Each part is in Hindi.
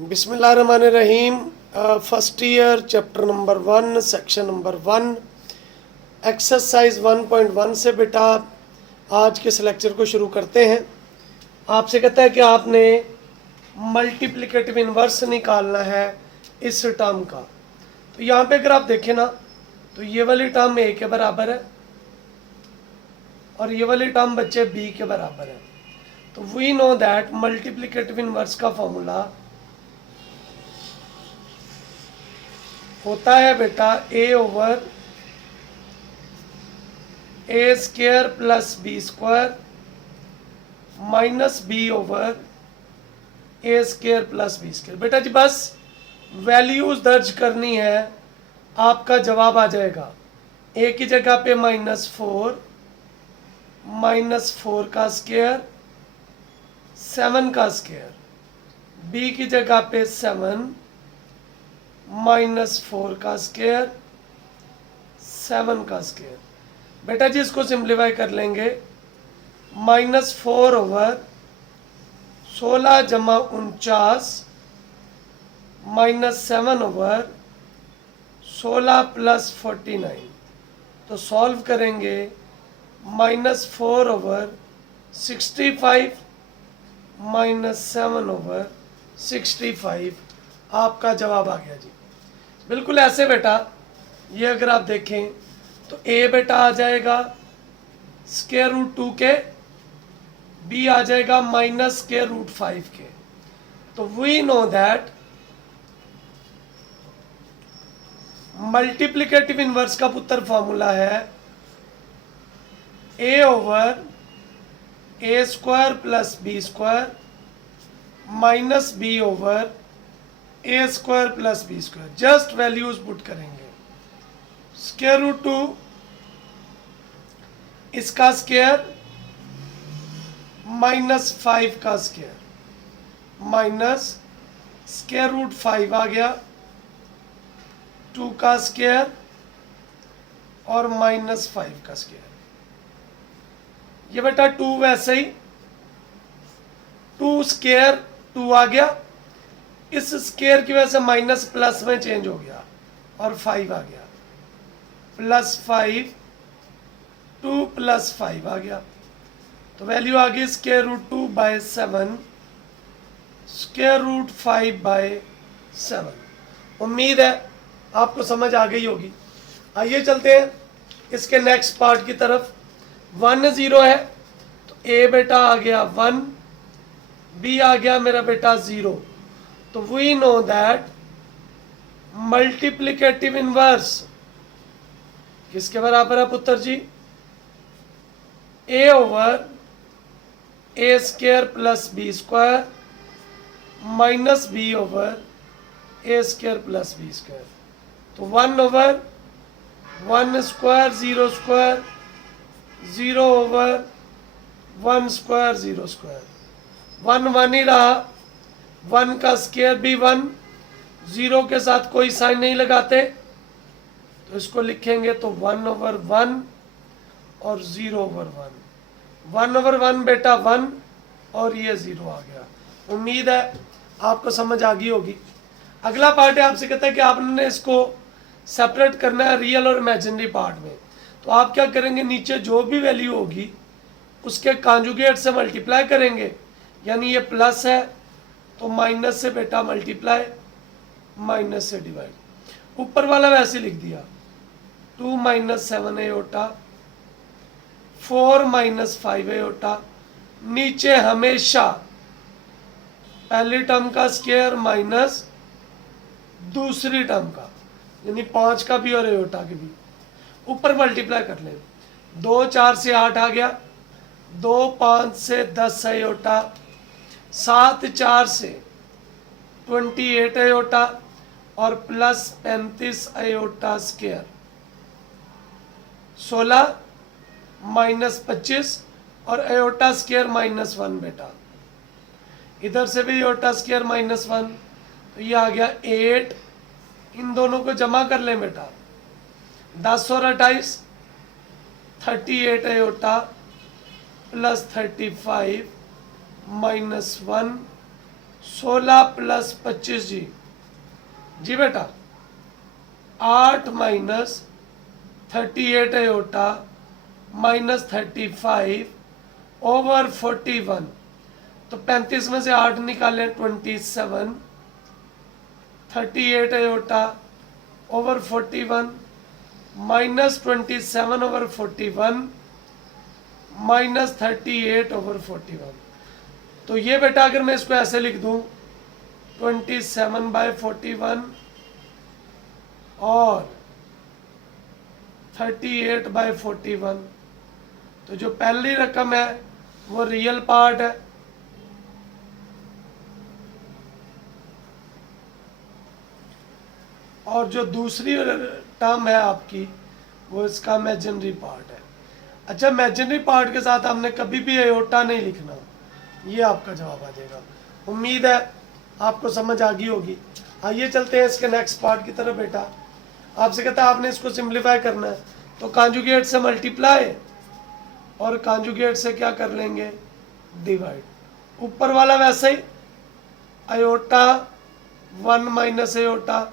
बिस्मिल्लाहिर्रहमानिर्रहीम। First year chapter number 1 section number 1 exercise 1.1 से बेटा आज के इस लेक्चर को शुरू करते हैं। आपसे कहता है कि आपने मल्टीप्लिकेटिव इन्वर्स निकालना है इस टर्म का। तो यहाँ पे अगर आप देखें ना तो ये वाली टर्म a के बराबर है और ये वाली टर्म बच्चे b के बराबर है। तो we know that multiplicative inverse का फॉर्मूला होता है बेटा a over a square plus B square minus b over a square plus B square. बेटा जी बस वैल्यूज दर्ज करनी है, आपका जवाब आ जाएगा। a की जगह पे -4 का स्क्वायर 7 का स्क्वायर, b की जगह पे 7 -4 का स्क्वायर 7 का स्क्वायर। बेटा जी इसको सिंप्लीफाई कर लेंगे। -4 ओवर 16 जमा 49 -7 ओवर 16 प्लस 49। तो सॉल्व करेंगे -4 ओवर 65 -7 ओवर 65। आपका जवाब आ गया जी। बिल्कुल ऐसे बेटा ये अगर आप देखें तो a बेटा आ जाएगा √2 के, b आ जाएगा -√5 के। तो we know that multiplicative inverse का पुत्र फॉर्मूला है a over a square plus B square minus b over a square plus B square. Just values put करेंगे। √2 इसका स्क्वायर -5 का स्क्वायर माइनस √5 आ गया 2 का स्क्वायर और -5 का स्क्वायर। ये बेटा 2 वैसे ही 2 स्क्वायर 2 आ गया, इस स्क्वायर की वजह से माइनस प्लस में चेंज हो गया और 5 आ गया +5 2 + 5 आ गया। तो वैल्यू आ गई √2 बाय 7 √5 बाय 7। उम्मीद है आपको समझ आ गई होगी। आइए चलते हैं इसके नेक्स्ट पार्ट की तरफ। 1 0 है तो a बेटा आ गया 1, b आ गया मेरा बेटा 0। तो we know that multiplicative inverse किसके बराबर है पुत्र जी? a over a square plus B square minus b over a square plus B square. तो 1 over 1 square 0 square 0 over 1 square 0 square. 1 1 ही रहा, 1 का स्क्वायर भी 1, 0 के साथ कोई साइन नहीं लगाते तो इसको लिखेंगे तो 1 ओवर 1 और 0 ओवर 1। 1 ओवर 1 बेटा 1 और ये 0 आ गया। उम्मीद है आपको समझ आ गई होगी। अगला पार्ट है, आपसे कहता है कि आपने इसको सेपरेट करना है रियल और इमेजिनरी पार्ट में। तो आप क्या करेंगे, नीचे जो भी वैल्यू होगी उसके कॉन्जुगेट से मल्टीप्लाई करेंगे। यानी ये प्लस है तो माइनस से बेटा मल्टीप्लाई, माइनस से डिवाइड। ऊपर वाला वैसे लिख दिया 2 - 7 एओटा 4 - 5 एओटा। नीचे हमेशा पहली टर्म का स्क्वायर माइनस दूसरी टर्म का, यानी 5 का भी और एओटा के भी। ऊपर मल्टीप्लाई कर लें, 2 4 से 8 आ गया, 2 5 से 10 एओटा, 7 4 से 28 एओटा और प्लस 35 एओटा स्क्वायर। 16 -25 और एओटा स्क्वायर -1 बेटा। इधर से भी एओटा स्क्वायर -1, तो ये आ गया 8। इन दोनों को जमा कर लें बेटा, 10 और 28 38 एओटा प्लस 35 -1 16 प्लस 25 जी, जी बेटा 8 माइनस 38 आयोटा माइनस 35 ओवर 41। तो 35 में से 8 निकालें 27, 38 iota over 41 minus 27 over 41 minus 38 over 41। तो ये बेटा अगर मैं इसको ऐसे लिख दूं 27/41 और 38/41, तो जो पहली रकम है वो रियल पार्ट है और जो दूसरी टर्म है आपकी वो इसका इमेजिनरी पार्ट है। अच्छा, इमेजिनरी पार्ट के साथ आपने कभी भी आयोटा नहीं लिखना, ये आपका जवाब आ जाएगा। उम्मीद है आपको समझ आ गई होगी। आइए चलते हैं इसके नेक्स्ट पार्ट की तरफ। बेटा आपसे कहता है आपने इसको सिंप्लीफाई करना है, तो कॉन्जुगेट से मल्टीप्लाई और कॉन्जुगेट से क्या कर लेंगे, डिवाइड। ऊपर वाला वैसे ही आयोटा 1 माइनस आयोटा,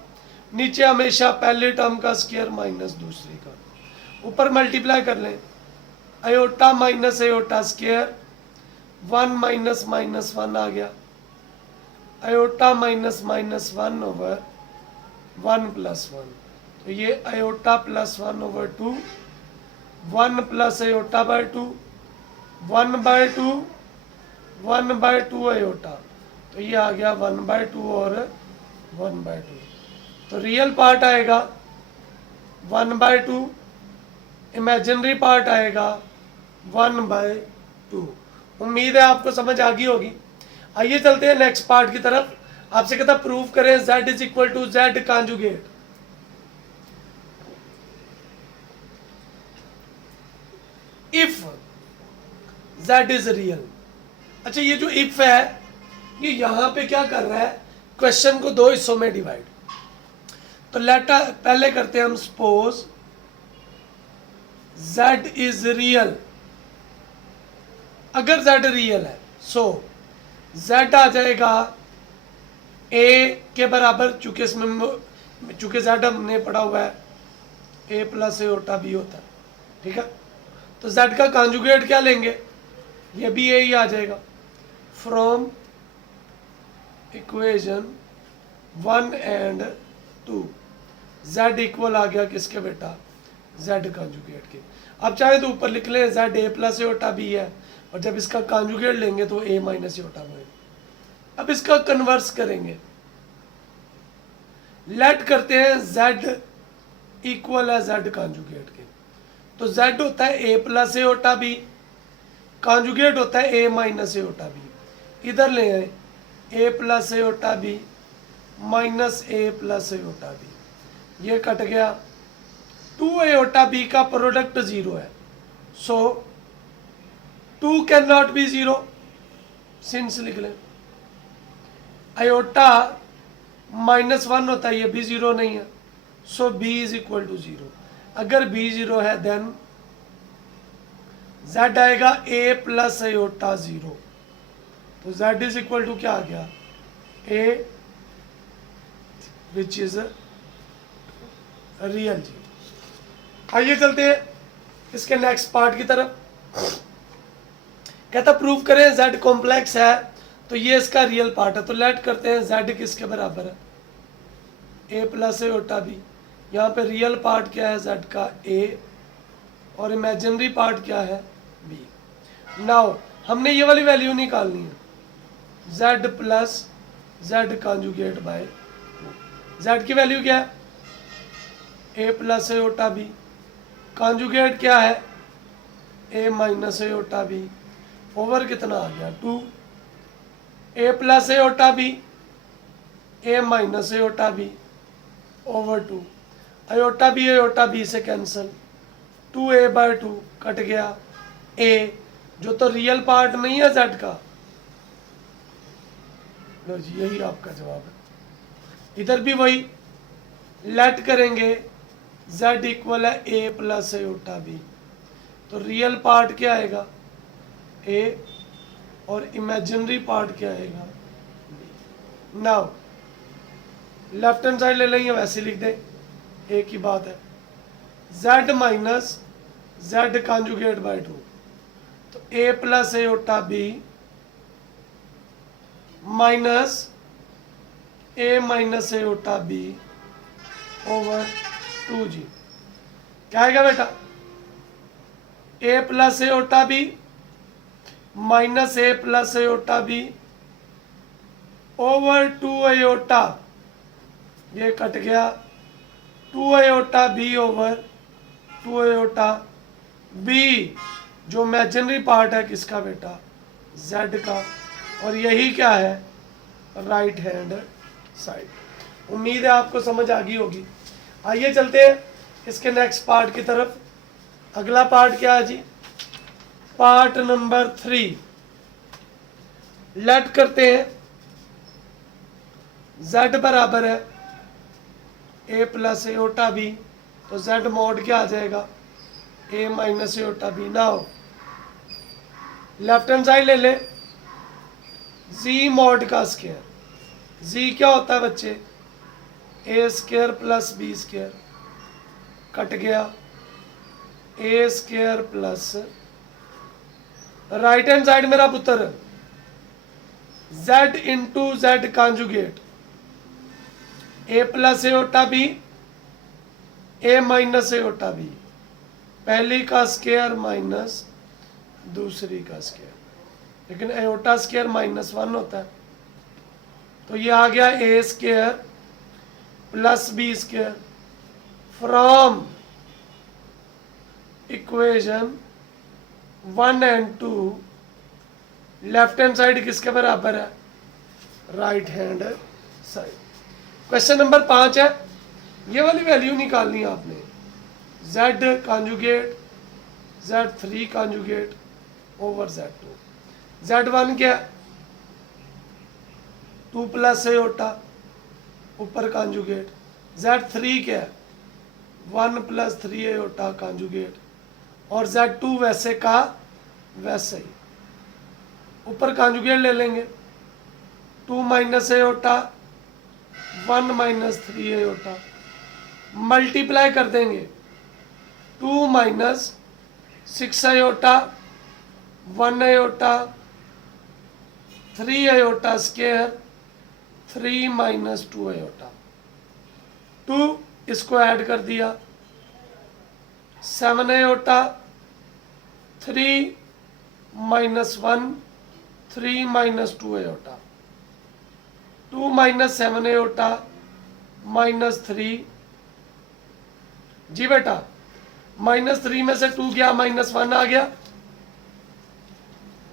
नीचे हमेशा पहले टर्म का स्क्वायर माइनस दूसरी का, ऊपर मल्टीप्लाई कर लें iota minus iota square 1 minus minus 1 आ गया, iota minus minus 1 over 1 plus 1। तो ये iota plus 1 over 2, 1 plus iota by 2, 1/2, 1/2 iota, तो ये आ गया 1/2 और 1/2। तो रियल पार्ट आएगा 1/2, इमेजिनरी पार्ट आएगा 1/2। उम्मीद है आपको समझ आ गई होगी। आइए चलते हैं नेक्स्ट पार्ट की तरफ। आपसे कहता प्रूव करें z is equal to z conjugate. If z is real. अच्छा, ये जो इफ है ये यहां पे क्या कर रहा है, क्वेश्चन को दो हिस्सों में डिवाइड। तो लेटर पहले करते हैं हम सपोज z इज रियल। अगर z रियल है सो z आ जाएगा a के बराबर, चूंकि इसमें चूंकि z हमने पढ़ा हुआ है a प्लस आयोटा b होता है, ठीक है। तो z का कॉन्जुगेट क्या लेंगे, ये भी a ही आ जाएगा। From equation 1 and 2 z equal आ गया किसके बेटा, z कॉन्जुगेट के। अब चाहे तो ऊपर लिख लें z a plus iota b है, और जब इसका कॉन्जुगेट लेंगे तो a माइनस आयोटा b। अब इसका कन्वर्स करेंगे, लेट करते हैं z इक्वल है z कॉन्जुगेट के। तो z होता है a plus iota b, conjugate होता है a माइनस आयोटा b। इधर ले आए a plus iota b minus a plus iota b, ये कट गया। 2 आयोटा b का प्रोडक्ट 0 है, सो 2 कैन नॉट बी 0, सिंस लिख लें। आयोटा -1 होता है, ये भी 0 नहीं है, सो b इज इक्वल टू 0। अगर b 0 है देन z आएगा a प्लस आयोटा 0। तो z इज इक्वल टू क्या आ गया, a विच इज रियल जी। आइए चलते हैं इसके नेक्स्ट पार्ट की तरफ। कहता प्रूव करें z कॉम्प्लेक्स है, तो ये इसका रियल पार्ट है। तो लेट करते हैं z किसके बराबर है, a प्लस आयोटा b। यहाँ पे रियल पार्ट क्या है z का, a, और इमेजिनरी पार्ट क्या है b। नाउ हमने ये वाली वैल्यू निकालनी है, z plus z conjugate by 2। z की वैल्यू क्या है, a plus iota b, conjugate क्या है a minus iota b, over कितना आ गया 2, a plus iota b, a minus iota b over 2, iota b से कैंसिल, 2a/2 कट गया, a जो तो रियल पार्ट नहीं है z का। लो जी, यही आपका जवाब है। इधर भी वही लेट करेंगे, z इक्वल है a प्लस आयोटा b। तो रियल पार्ट क्या आएगा, a, और इमेजिनरी पार्ट क्या आएगा b। Now left hand side ले लेंगे, वैसे लिख दें, एक ही बात है। z minus z conjugate by 2, तो a plus iota b minus a minus iota b over 2g। क्या आएगा बेटा? a plus iota b minus a plus iota b over 2 iota, ये कट गया, 2 iota b over 2 iota b, जो इमेजिनरी पार्ट है किसका बेटा? z का, और यही क्या है? Right hand side. उम्मीद है आपको समझ आ गई होगी। आइए चलते हैं इसके नेक्स्ट पार्ट की तरफ। अगला पार्ट क्या है जी? Part number 3। लेट करते हैं, z बराबर है a प्लस एयोटा b, तो z मॉड क्या आ जाएगा? a minus iota b। ना हो, लेफ्ट हैंड साइड ले ले, z मॉड का स्क्वायर। z क्या होता है बच्चे? a square plus b square, cut गया, a square plus, right hand side मेरा पुत्र z into z conjugate, a plus iota b, a minus iota b, पहली का स्क्वायर माइनस दूसरी का स्क्वायर, लेकिन एयोटा स्क्वायर -1 होता है, तो ये आ गया a square plus b square from equation 1 and 2। Left hand side किसके बराबर है? Right hand side. Question number 5 है, ये वाली वैल्यू निकालनी है आपने, z conjugate z3 conjugate over z2। z1 क्या है? 2 प्लस एयोटा ऊपर कॉन्जुगेट, z3 क्या है? 1 प्लस 3 एयोटा कॉन्जुगेट, और z2 वैसे का वैसे ही, ऊपर कॉन्जुगेट ले लेंगे, 2 minus aorta 1 minus 3 aorta, multiply कर देंगे, 2 minus 6 aorta 1 aorta 3 aorta square 3 minus 2 aorta, 2 इसको ऐड कर दिया, 7 aorta 3 minus 1 3 minus 2 aorta, 2 minus 7 aorta minus 3 जी बेटा, -3 में से 2 गया, -1 आ गया,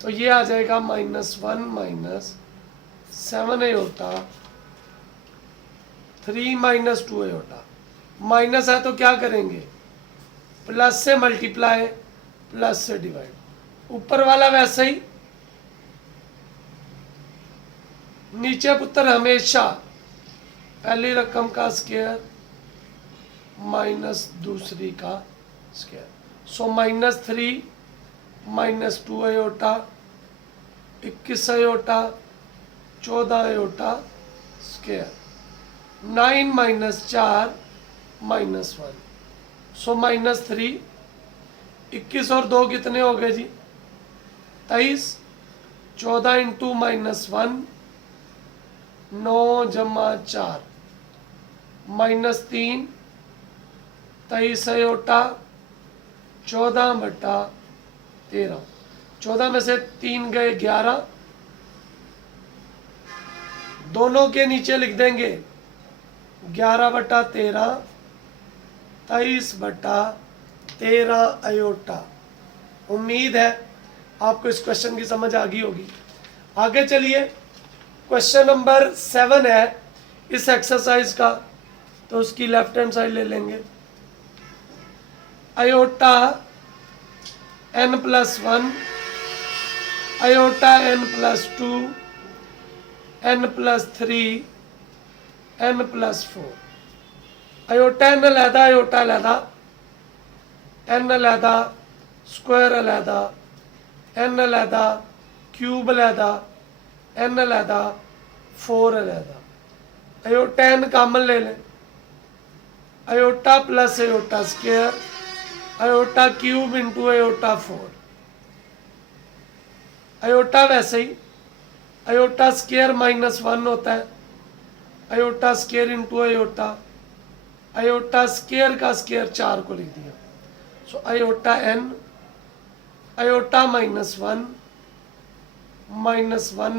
तो ये आ जाएगा -1 minus 7 aorta 3 minus 2 aorta. Minus है तो क्या करेंगे? प्लस से मल्टीप्लाई, प्लस से डिवाइड, ऊपर वाला वैसे ही, नीचे पुत्र हमेशा पहली रकम का स्क्वायर माइनस दूसरी का स्क्वायर, सो -3 minus 2 aorta 21 aorta 14 aorta square, 9 minus 4 minus 1, सो -3, 21 और 2 कितने हो गए जी? 23, 14 इंटू -1 9 जमा 4 -3, 23 एयोटा 14 बटा 13, 14 में से 3 गए 11, दोनों के नीचे लिख देंगे 11 बटा 13 23 बटा 13 अयोटा। उम्मीद है आपको इस क्वेश्चन की समझ आ गई होगी। आगे चलिए, क्वेश्चन नंबर 7 है इस एक्सरसाइज का, तो उसकी लेफ्ट हैंड साइड ले लेंगे, iota n+1 iota n+2 n+3 n+4, iota n अलहदा अयोटा अलहदा, n अलहदा स्क्वायर अलहदा, n अलहदा क्यूब अलहदा, n अलहदा 4 अलहदा, अयोटा एन कामन ले लें, iota plus iota square, iota cube into iota 4, iota वैसे ही अयोटा स्क्वायर -1 होता है, iota square into iota, iota square का स्क्वायर 4 को लिख दिया, so iota n, iota -1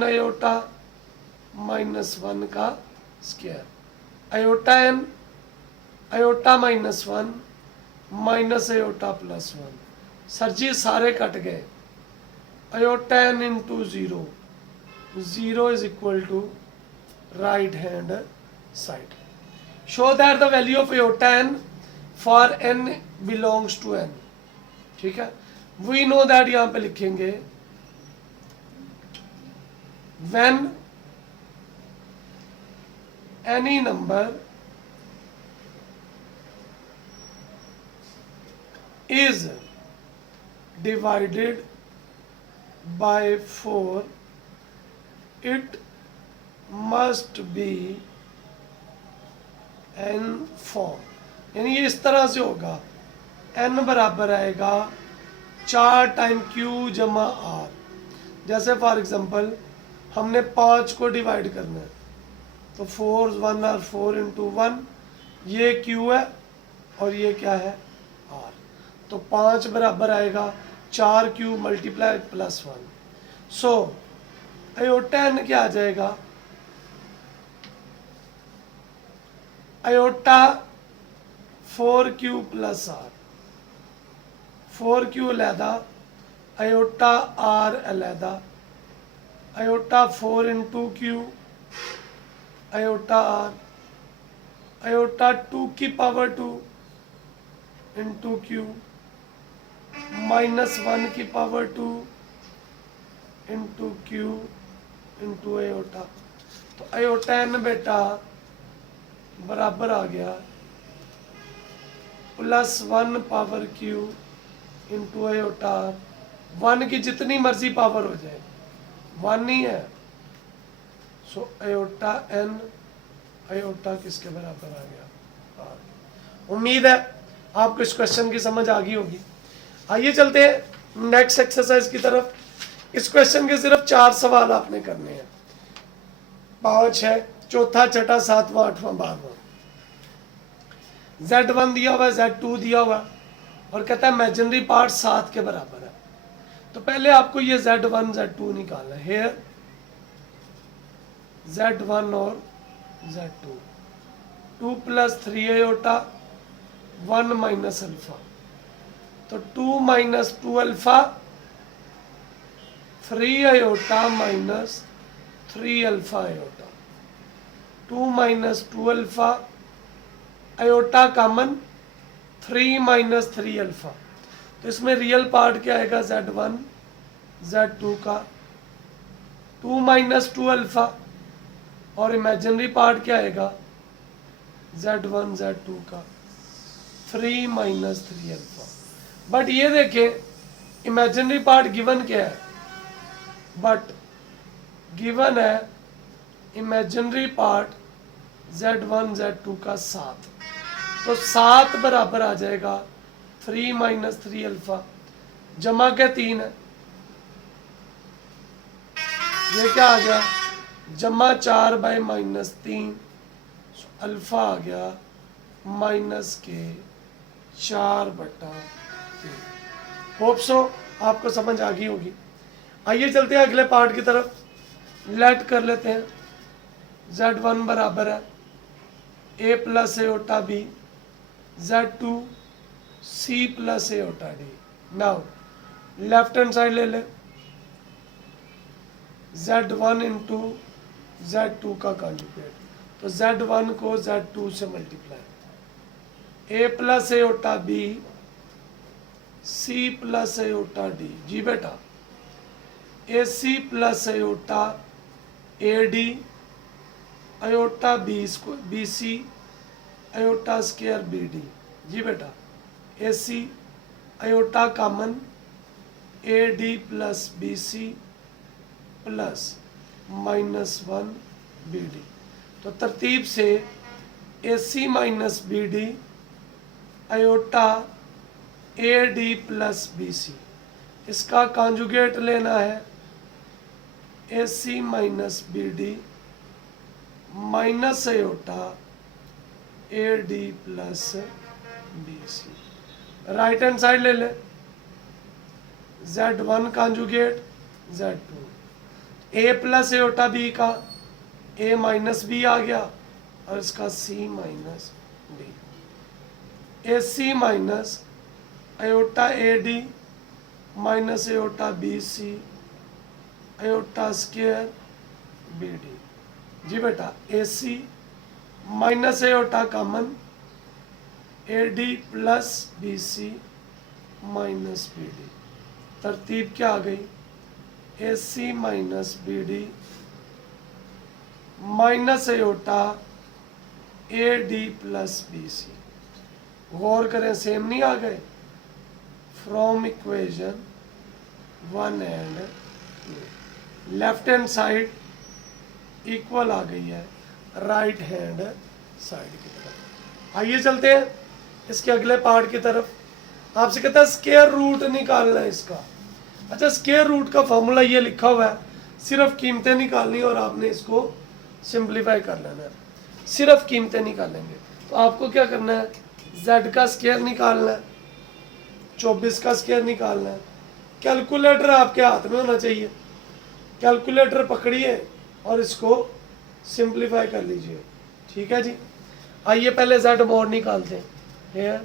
iota -1 का square, iota n, iota -1 minus iota +1। Sir ji सारे कट गए, iota n into 0, 0 is equal to right hand side. Show that the value of aorta n for n belongs to n. ठीक है, वी नो दैट, यहां पे लिखेंगे when any number is divided by 4, it must be n form। यानी ये इस तरह से होगा, n बराबर आएगा 4 टाइम q जमा r। जैसे फॉर एग्जांपल हमने 5 को डिवाइड करना है, तो 4 1 और 4 इंटू 1, ये q है और ये क्या है r, तो 5 बराबर आएगा 4q मल्टीप्लाई +1। सो अयोटा एन क्या आ जाएगा, aorta 4q plus r, 4q अलहदा, अयोटा r अलहदा, iota 4 into q, iota r, iota 2 की पावर 2 इंटू q, -1 की power 2 into q into iota. तो अयोटा एन बेटा बराबर आ गया +1 पावर q इंटू अयोटा, 1 की जितनी मर्जी पावर हो जाए 1 ही है। सो अयोटा एन, अयोटा किसके बराबर आ गया r। उम्मीद है आपको इस क्वेश्चन की समझ आ गई होगी। आइए चलते हैं नेक्स्ट एक्सरसाइज की तरफ। इस क्वेश्चन के सिर्फ 4 सवाल आपने करने हैं, 5 है, चौथा छठा सातवां आठवां 12वां। Z1 दिया हुआ है, Z2 दिया हुआ है, और कहता है इमेजिनरी पार्ट 7 के बराबर है। तो पहले आपको ये Z1 Z2 निकालना है। हेयर Z1 और Z2, 2 + 3 अयोटा 1 माइनस अल्फा, तो 2 - 2 alpha 3 iota minus 3 alpha iota, 2 - 2 alpha, iota common 3 - 3 alpha. तो इसमें रियल पार्ट क्या आएगा Z1 Z2 का, 2 - 2 अल्फा, और इमेजिनरी पार्ट क्या आएगा Z1 Z2 का 3 - 3 अल्फा। बट ये देखें इमेजिनरी पार्ट गिवन क्या है, बट गिवन है इमेजिनरी पार्ट Z1 Z2 का 7, तो 7 बराबर आ जाएगा 3 - 3 अल्फा, जमा के 3 है, ये क्या आ गया जमा 4 बाय -3, अल्फा आ गया -4/3। होप सो आपको समझ आ गई होगी। आइए चलते हैं अगले पार्ट की तरफ, लेट कर लेते हैं। Z1 बराबर है a + iota b, Z2 c + iota d। Now left hand side ले लें, Z1 इंटू Z2 का कॉन्जुगेट, तो Z1 को Z2 से multiply, a + iota b C + iota d। जी बेटा AC + iota AD, iota BC iota square BD। जी बेटा AC iota common AD + BC plus -1 B D. तो तरतीब से A C minus B D iota A D plus B C, इसका कॉन्जुगेट लेना है A C minus B D minus iota A D plus B C. Right hand side ले ले, Z1 conjugate Z2, A plus iota B का ए माइनस बी आ गया और इसका C minus D, A C minus iota A D minus iota B C iota square B D. जी बेटा, A C minus iota common, A D plus B C minus B D. तरतीब क्या आ गई, A C minus B D minus iota A D plus B C. गौर करें, सेम नहीं आ गए? From equation 1 and 2 left hand side equal आ गई है राइट हैंड साइड की तरफ। आइए चलते हैं इसके अगले पार्ट की तरफ। आपसे कहता है स्क्वायर रूट निकालना है इसका। अच्छा, स्क्वायर रूट का फॉर्मूला ये लिखा हुआ है, सिर्फ कीमतें निकालनी और आपने इसको सिंप्लीफाई कर लेना है। सिर्फ कीमतें निकालेंगे तो आपको क्या करना है, z का स्क्वायर निकालना है, 24 का स्क्वायर निकालना है। कैलकुलेटर आपके हाथ में होना चाहिए, कैलकुलेटर पकड़िए और इसको सिंप्लीफाई कर लीजिए। ठीक है जी। आइए पहले z मॉड निकालते हैं। हेयर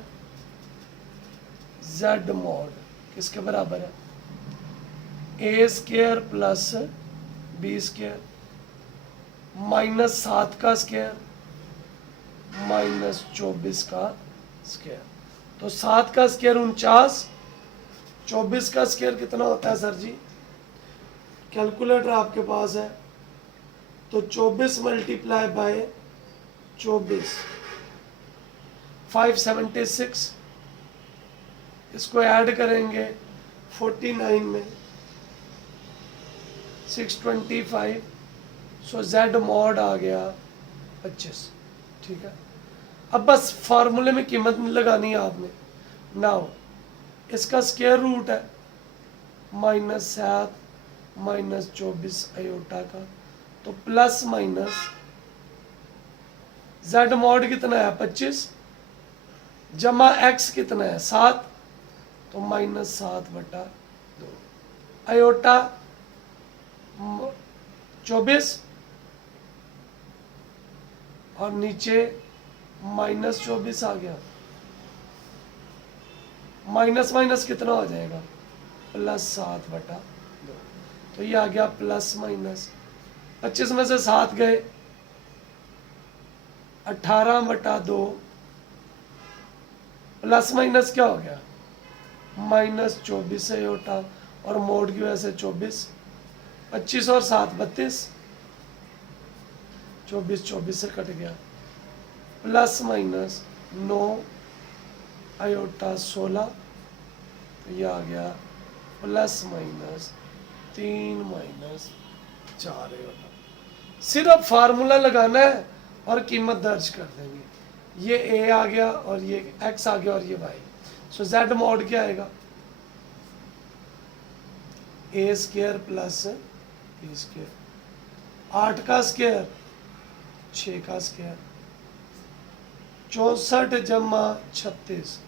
z मॉड किसके बराबर है, A square plus B square minus 7 का स्क्वायर माइनस 24 का स्क्वायर। तो 7 का स्क्वायर 49, 24 का स्क्वायर कितना होता है सर जी? कैलकुलेटर आपके पास है तो 24 मल्टीप्लाई बाय 24 576, इसको ऐड करेंगे 49 में 625, सो z मॉड आ गया 25। ठीक है, अब बस फार्मूले में कीमत लगानी है आपने। नाउ इसका स्क्वायर रूट है -7 माइनस 24 आयोटा का, तो प्लस माइनस z मॉड कितना है 25 जमा x कितना है 7, तो -7/2 आयोटा 24 और नीचे -24 आ गया। माइनस माइनस कितना हो जाएगा +7/2, तो ये आ गया प्लस माइनस 25 में से 7 गए 18/2, प्लस माइनस क्या हो गया -24 आयोटा और मोड की वजह से 24, 25 और 7 32, 24 से कट गया, प्लस माइनस 9 आयोटा 16, तो ये आ गया प्लस माइनस 3 माइनस 4 आयोटा। सिर्फ फार्मूला लगाना है और कीमत दर्ज कर देंगे। ये a आ गया और ये x आ गया और ये y। सो z मॉड क्या आएगा, a square plus b square, 8 का स्क्वायर 6 का स्क्वायर, 64 जमा 36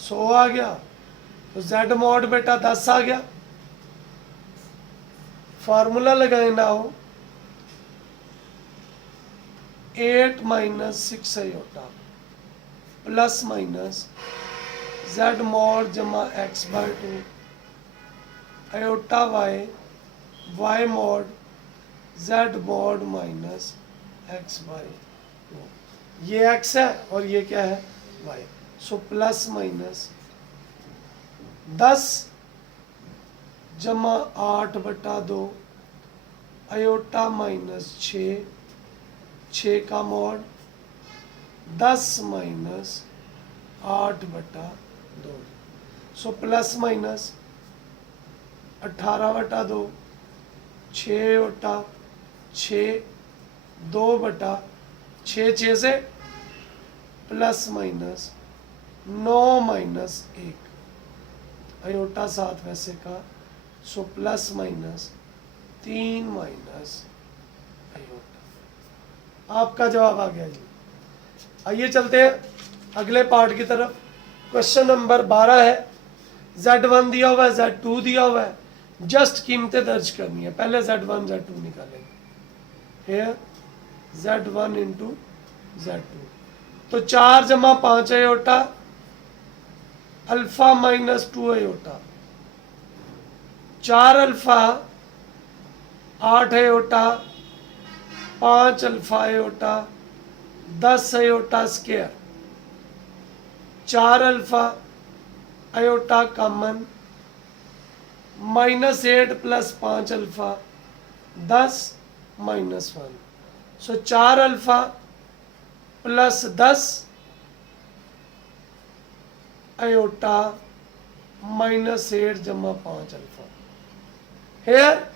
100 आ गया, तो z मॉड बेटा 10 आ गया। फार्मूला लगाए ना हो 8 minus 6 iota plus minus z mod जमा x/2 iota y mod z mod minus x/2। ये x है और ये क्या है y। सो प्लस माइनस 10 जमा 8/2 आयोटा माइनस 6 का mod 10 minus 8/2। So plus minus 18/2 6 × 6 2/6, 6 से प्लस माइनस 9 माइनस 1 अयोटा 7 वैसे का, so plus minus 3 minus iota. आपका जवाब आ गया जी। आइए चलते हैं अगले पार्ट की तरफ। क्वेश्चन नंबर 12 है। Z1 दिया हुआ है, Z2 दिया हुआ है, जस्ट कीमतें दर्ज करनी है। पहले Z1 Z2 निकालेंगे। हेयर Z1 इंटू Z2, तो 4 जमा 5 iota alpha minus 2 iota, 4 alpha 8 iota 5 alpha iota 10 iota square, 4 alpha iota common, -8 plus 5 alpha 10 -1, so 4 alpha plus 10 iota -8 जमा 5 अल्फा। हेयर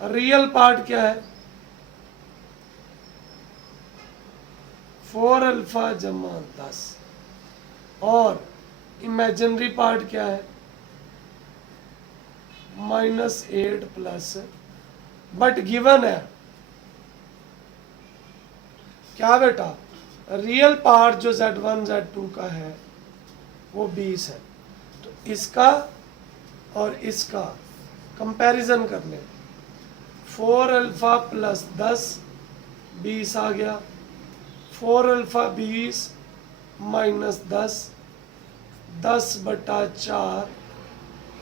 रियल पार्ट क्या है? 4 अल्फा जमा 10, और इमेजिनरी पार्ट क्या है? -8 प्लस, बट गिवन है क्या बेटा? रियल पार्ट जो Z1 Z2 का है वो 20 है, तो इसका और इसका कंपैरिजन कर लें। 4 अल्फा प्लस 10 20 आ गया, 4 अल्फा 20 माइनस 10 10/4,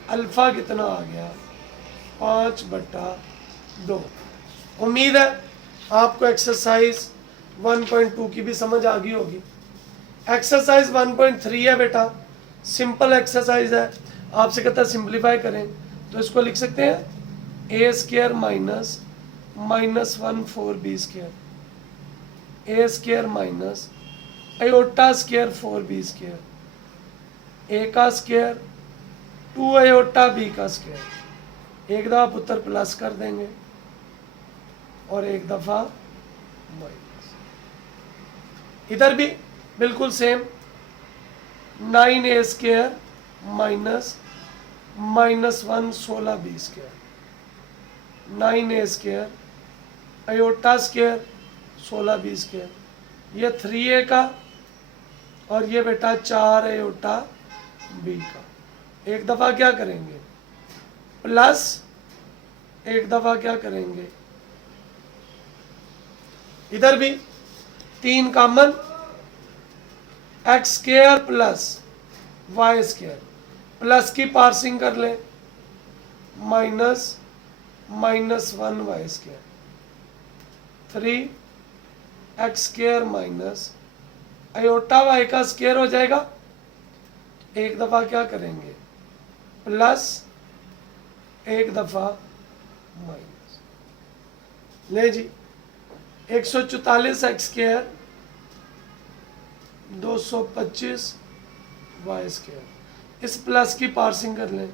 अल्फा कितना आ गया? 5/2। उम्मीद है आपको एक्सरसाइज 1.2 की भी समझ आ गई होगी। एक्सरसाइज 1.3 है बेटा, सिंपल एक्सरसाइज है। आपसे कहता है सिंप्लीफाई करें, तो इसको लिख सकते हैं a² minus -1 4b², a² minus iota square 4b², a का स्क्वायर 2 अयोटा b का स्क्वायर। एक दफ़ा पुत्र प्लस कर देंगे और एक दफ़ा माइनस। इधर भी बिल्कुल same, 9a² minus -1 16b², 9a² aorta square 16b², ये 3a का और ये बेटा 4 अयोटा b का। एक दफ़ा क्या करेंगे? प्लस, एक दफ़ा क्या करेंगे? इधर भी 3 common, x² plus y², plus की पार्सिंग कर लें, -1 y², 3x² minus iota y का स्क्वायर हो जाएगा। एक दफ़ा क्या करेंगे? प्लस, एक दफ़ा माइनस। ले जी, 144x², 225 y², इस प्लस की पार्सिंग कर लें,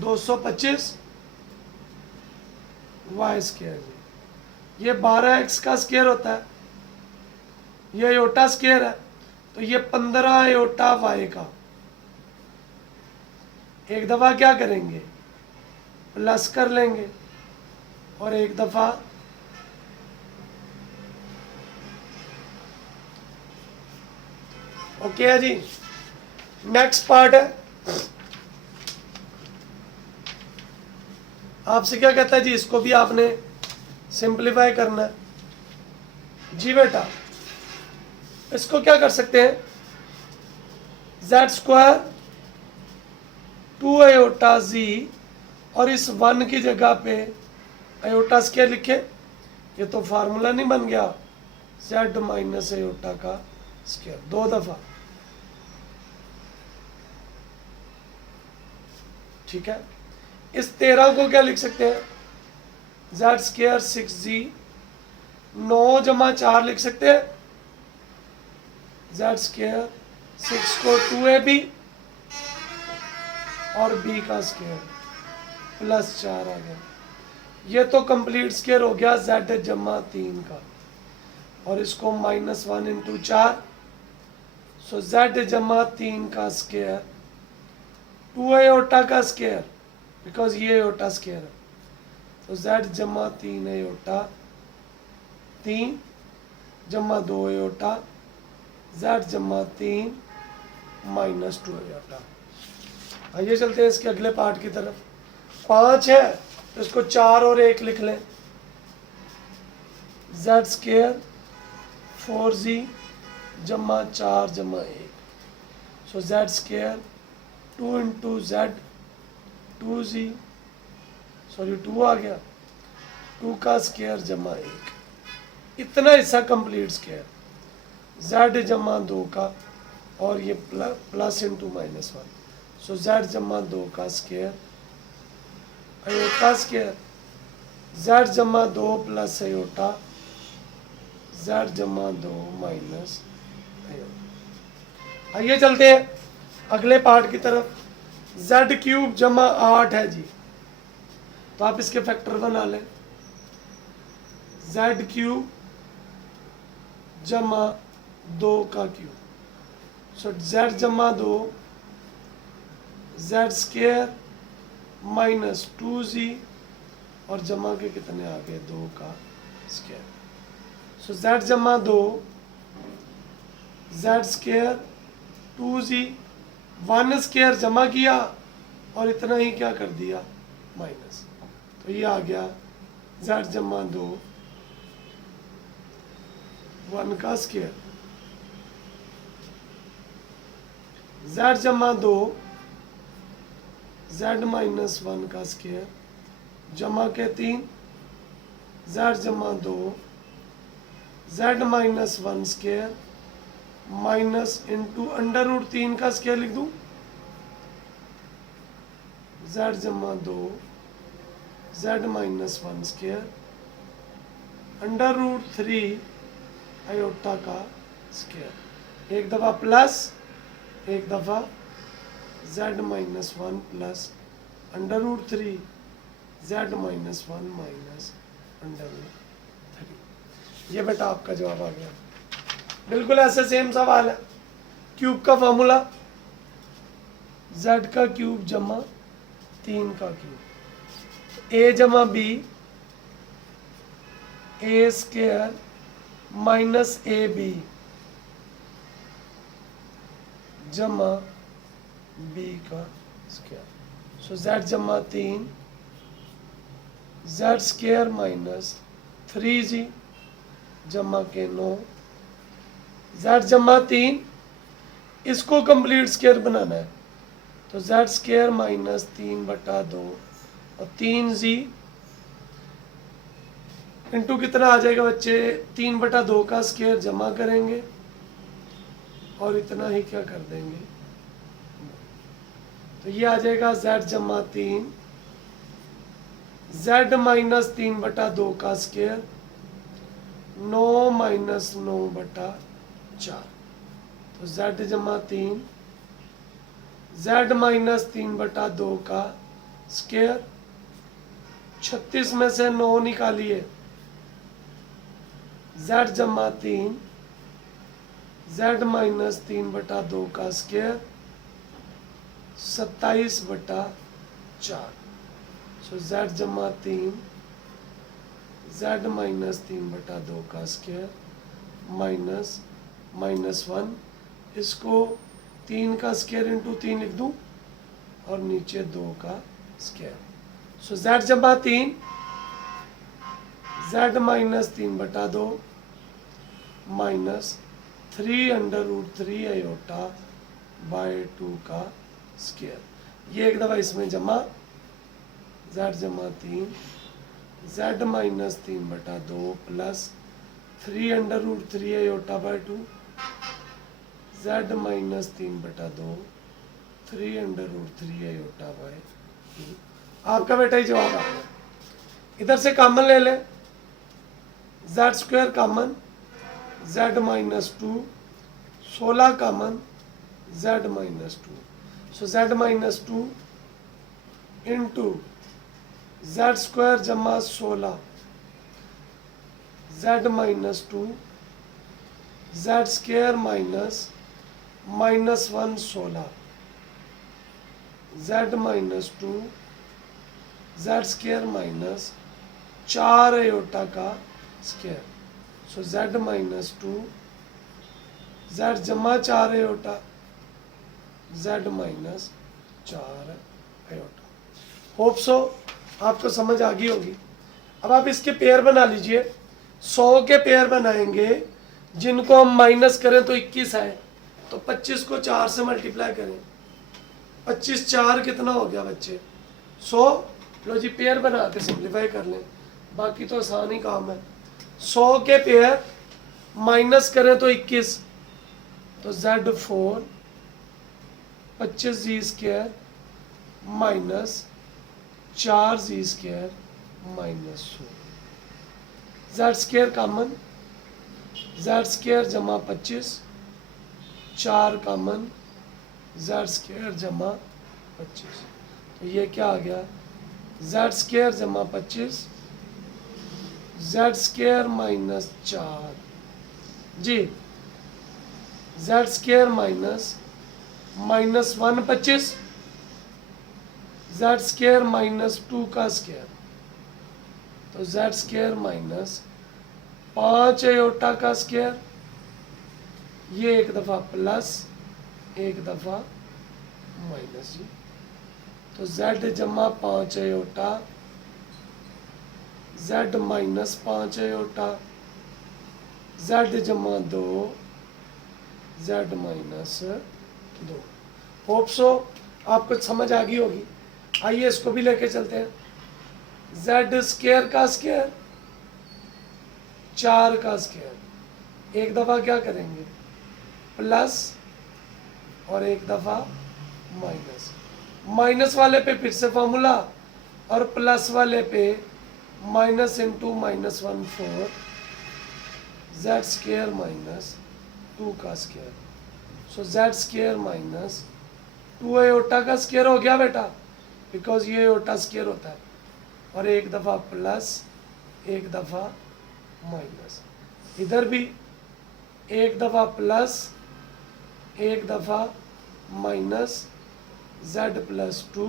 225 y²। ये 12x का स्क्वायर होता है, ये अयोटा स्क्वायर है, तो ये 15 अयोटा y का। एक दफ़ा क्या करेंगे? प्लस कर लेंगे और एक दफ़ा ओके है जी। नेक्स्ट पार्ट है, आपसे क्या कहता है जी? इसको भी आपने सिंप्लीफाई करना है जी बेटा। इसको क्या कर सकते हैं? Z² 2 अयोटा z, और इस 1 की जगह पे अयोटा स्क्वायर लिखे। ये तो फार्मूला नहीं बन गया? Z माइनस अयोटा का स्क्वायर 2 दफ़ा, ठीक है। इस 13 को क्या लिख सकते हैं? Z² 6z, 9 जमा 4 लिख सकते हैं। Z² 6 को 2ab और b का स्क्वायर +4 आ गया। ये तो कंप्लीट स्क्वायर हो गया z जमा 3 का, और इसको -1 इंटू 4, सो z जमा 3 का स्क्वायर 2 आयोटा का स्क्वायर, बिकॉज ये आयोटा स्क्वायर है, तो z जमा 3 आयोटा 3 जमा 2 आयोटा z जमा 3 -2 आयोटा। आइए चलते हैं इसके अगले पार्ट की तरफ। 5 है तो इसको 4 और 1 लिख लें, z स्क्वायर 4z जमा 4 जमा 1, so z square 2 into z 2z, sorry 2 आ गया, 2 का स्क्वायर जमा 1, इतना हिस्सा कंप्लीट स्क्वायर, z जमा 2 का, और ये प्लस इंटू -1, सो z जमा 2 का स्क्वायर अयोटा स्क्वायर, z जमा 2 प्लस अयोटा, z जमा 2 माइनस अयोटा। आइए चलते हैं अगले पार्ट की तरफ। z क्यूब जमा 8 है जी, तो आप इसके फैक्टर बना लें, z क्यूब जमा 2 का क्यूब, सो z जमा 2 z स्क्वायर -2z, और जमा के कितने आ गए 2 का स्क्वायर, सो z जमा 2 z स्क्वायर 2z, 1 स्क्वायर जमा किया और इतना ही क्या कर दिया माइनस, तो ये आ गया z जमा 2 1 का स्क्वायर, z जमा 2 z माइनस 1 का स्क्वायर, जमा के 3 z जमा 2 z minus 1 square minus into √3 का स्क्वायर लिख दूं, z जमा 2 z माइनस 1 स्क्वायर √3 आयोटा का स्क्वायर, एक दफ़ा प्लस एक दफ़ा z minus 1 plus √3 z minus 1 minus √3। ये बेटा आपका जवाब आ गया। बिल्कुल ऐसे सेम सवाल है। क्यूब का फॉर्मूला z का क्यूब जमा 3 का क्यूब, a जमा b a square minus ab जमा b का स्क्वायर, सो z जमा 3 z स्क्वायर माइनस 3z जमा के 9, z जमा 3, इसको कंप्लीट स्क्वायर बनाना है, तो z स्क्वायर माइनस 3/2 और 3z इंटू कितना आ जाएगा बच्चे 3/2 का स्क्वायर जमा करेंगे और इतना ही क्या कर देंगे, तो ये आ जाएगा z जमा 3 z माइनस 3/2 का स्क्वायर 9 माइनस 9/4, तो z जमा 3 z माइनस 3/2 का स्क्वायर, 36 में से 9 निकालिए, z जमा 3 z माइनस 3/2 का स्क्वायर 27/4, सो z जमा 3 z माइनस 3/2 का स्क्वायर माइनस -1, इसको 3 का स्क्वायर इंटू 3 लिख दूं और नीचे 2 का स्क्वायर, सो z जमा 3 z minus 3/2 minus 3√3 iota by 2 का स्क्वायर, ये एक दफ़ा इसमें जमा, z जमा 3 z minus 3/2 plus 3√3 iota by 2 z minus 3/2 3√3 iota by 2। आपका बेटा ही जवाब आ गया। इधर से कॉमन ले लें, z square common z minus 2, 16 common z minus 2, सो z minus 2 into Z square जमा 16 Z minus 2 Z square minus 1 16 Z minus 2 Z square minus 4 iota का स्क्वायर। सो जेड माइनस 2 जेड जमा 4 iota Z minus 4 iota. Hope so आपको समझ आ गई होगी। अब आप इसके पेयर बना लीजिए। 100 के पेयर बनाएंगे जिनको हम माइनस करें तो 21 आए, तो 25 को 4 से मल्टीप्लाई करें, 25 4 कितना हो गया बच्चे 100। लो जी पेयर बना के सिंप्लीफाई कर लें, बाकी तो आसान ही काम है। 100 के पेयर माइनस करें तो 21, तो Z4 25 z square minus 4 z square minus 100। Z square common, z square जमा 25 4 कॉमन जेड स्क्वायर जमा 25। तो ये क्या आ गया जेड स्क्वायर जमा 25 जेड स्क्वायर माइनस 4 जी Z square minus 1 25 Z square minus 2 का स्क्वायर, तो जेड स्क्वायर माइनस 5 आयोटा का स्क्वायर। ये एक दफ़ा प्लस एक दफ़ा माइनस जी, तो जेड जमा 5 iota Z minus 5 iota Z जमा 2 जेड माइनस 2। होप सो आपको समझ आ गई होगी। आइए इसको भी लेके चलते हैं। जेड स्क्वायर का स्क्वायर 4 का स्क्वायर, एक दफ़ा क्या करेंगे प्लस और एक दफ़ा माइनस। माइनस वाले पे फिर से फॉर्मूला और प्लस वाले पे minus into minus 1 4 Z square minus 2 का स्क्वायर। सो जेड स्क्वायर माइनस 2 आयोटा का स्क्वायर हो गया बेटा, बिकॉज ये आयोटा स्क्वायर होता है, और एक दफ़ा प्लस एक दफ़ा माइनस। इधर भी एक दफ़ा प्लस एक दफ़ा minus Z plus 2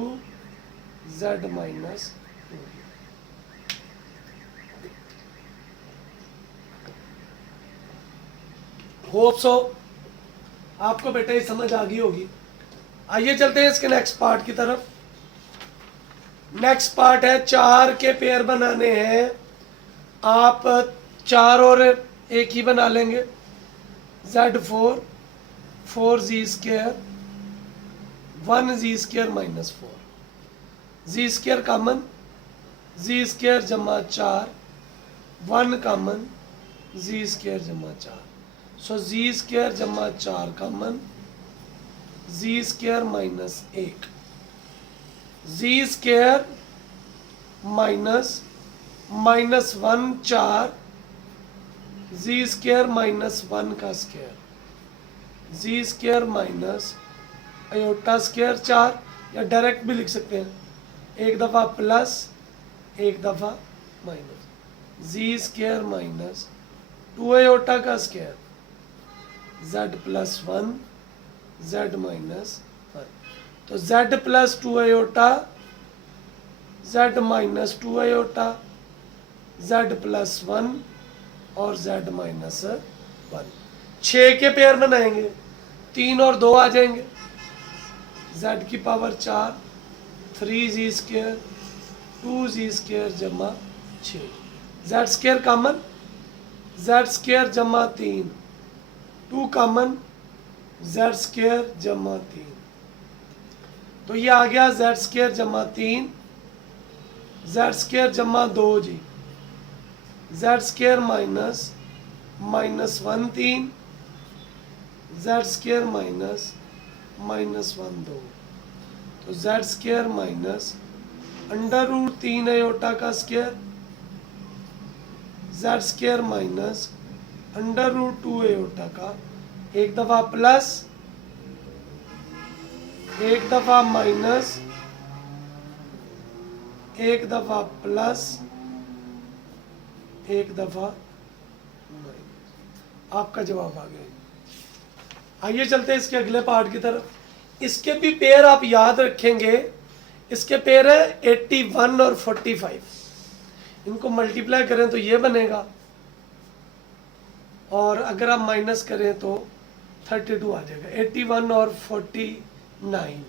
Z minus 2। Hope so आपको बेटा ये समझ आ गई होगी। आइए चलते हैं इसके नेक्स्ट पार्ट की तरफ। नेक्स्ट पार्ट है 4 के पेयर बनाने हैं। आप 4 और एक ही बना लेंगे। Z4 4 जी स्क्वायर 1 जी square minus 4 z square common जी स्क्वायर जमा 4 1 कॉमन जी स्क्वायर जमा 4। सो जी स्क्वायर जमा 4 कॉमन जी स्क्वायर माइनस 1 जी square minus 1 4 z square minus 1 का स्क्वायर जी स्क्वायर माइनस आयोटा स्क्वायर 4, या डायरेक्ट भी लिख सकते हैं, एक दफ़ा प्लस एक दफ़ा माइनस जी स्क्वायर माइनस 2 आयोटा का square Z plus 1 Z minus 1। तो Z plus 2 iota Z minus 2 iota Z plus 1 और जेड माइनस 1। 6 के पेयर बनाएंगे, 3 और 2 आ जाएंगे, जेड की पावर 4 3 जी स्क्वायर 2 जी स्क्वायर जमा 6 Z square common z square जमा 3 2 कॉमन जेड स्क्वायर जमा 3। तो ये आ गया जेड स्क्वायर जमा 3 जेड स्क्वायर जमा 2 जी Z square minus 1 3 Z square minus 1 2। तो Z square minus under root 3 iota का square Z square minus under root 2 iota का, एक दफ़ा प्लस एक दफ़ा माइनस एक दफा प्लस, एक दफा माइनस। आपका जवाब आ गया। आइए चलते हैं इसके अगले पार्ट की तरफ। इसके भी पेयर आप याद रखेंगे। इसके पेयर है 81 और 45। इनको मल्टीप्लाई करें तो ये बनेगा, और अगर आप माइनस करें तो 32 आ जाएगा। 81 और 49,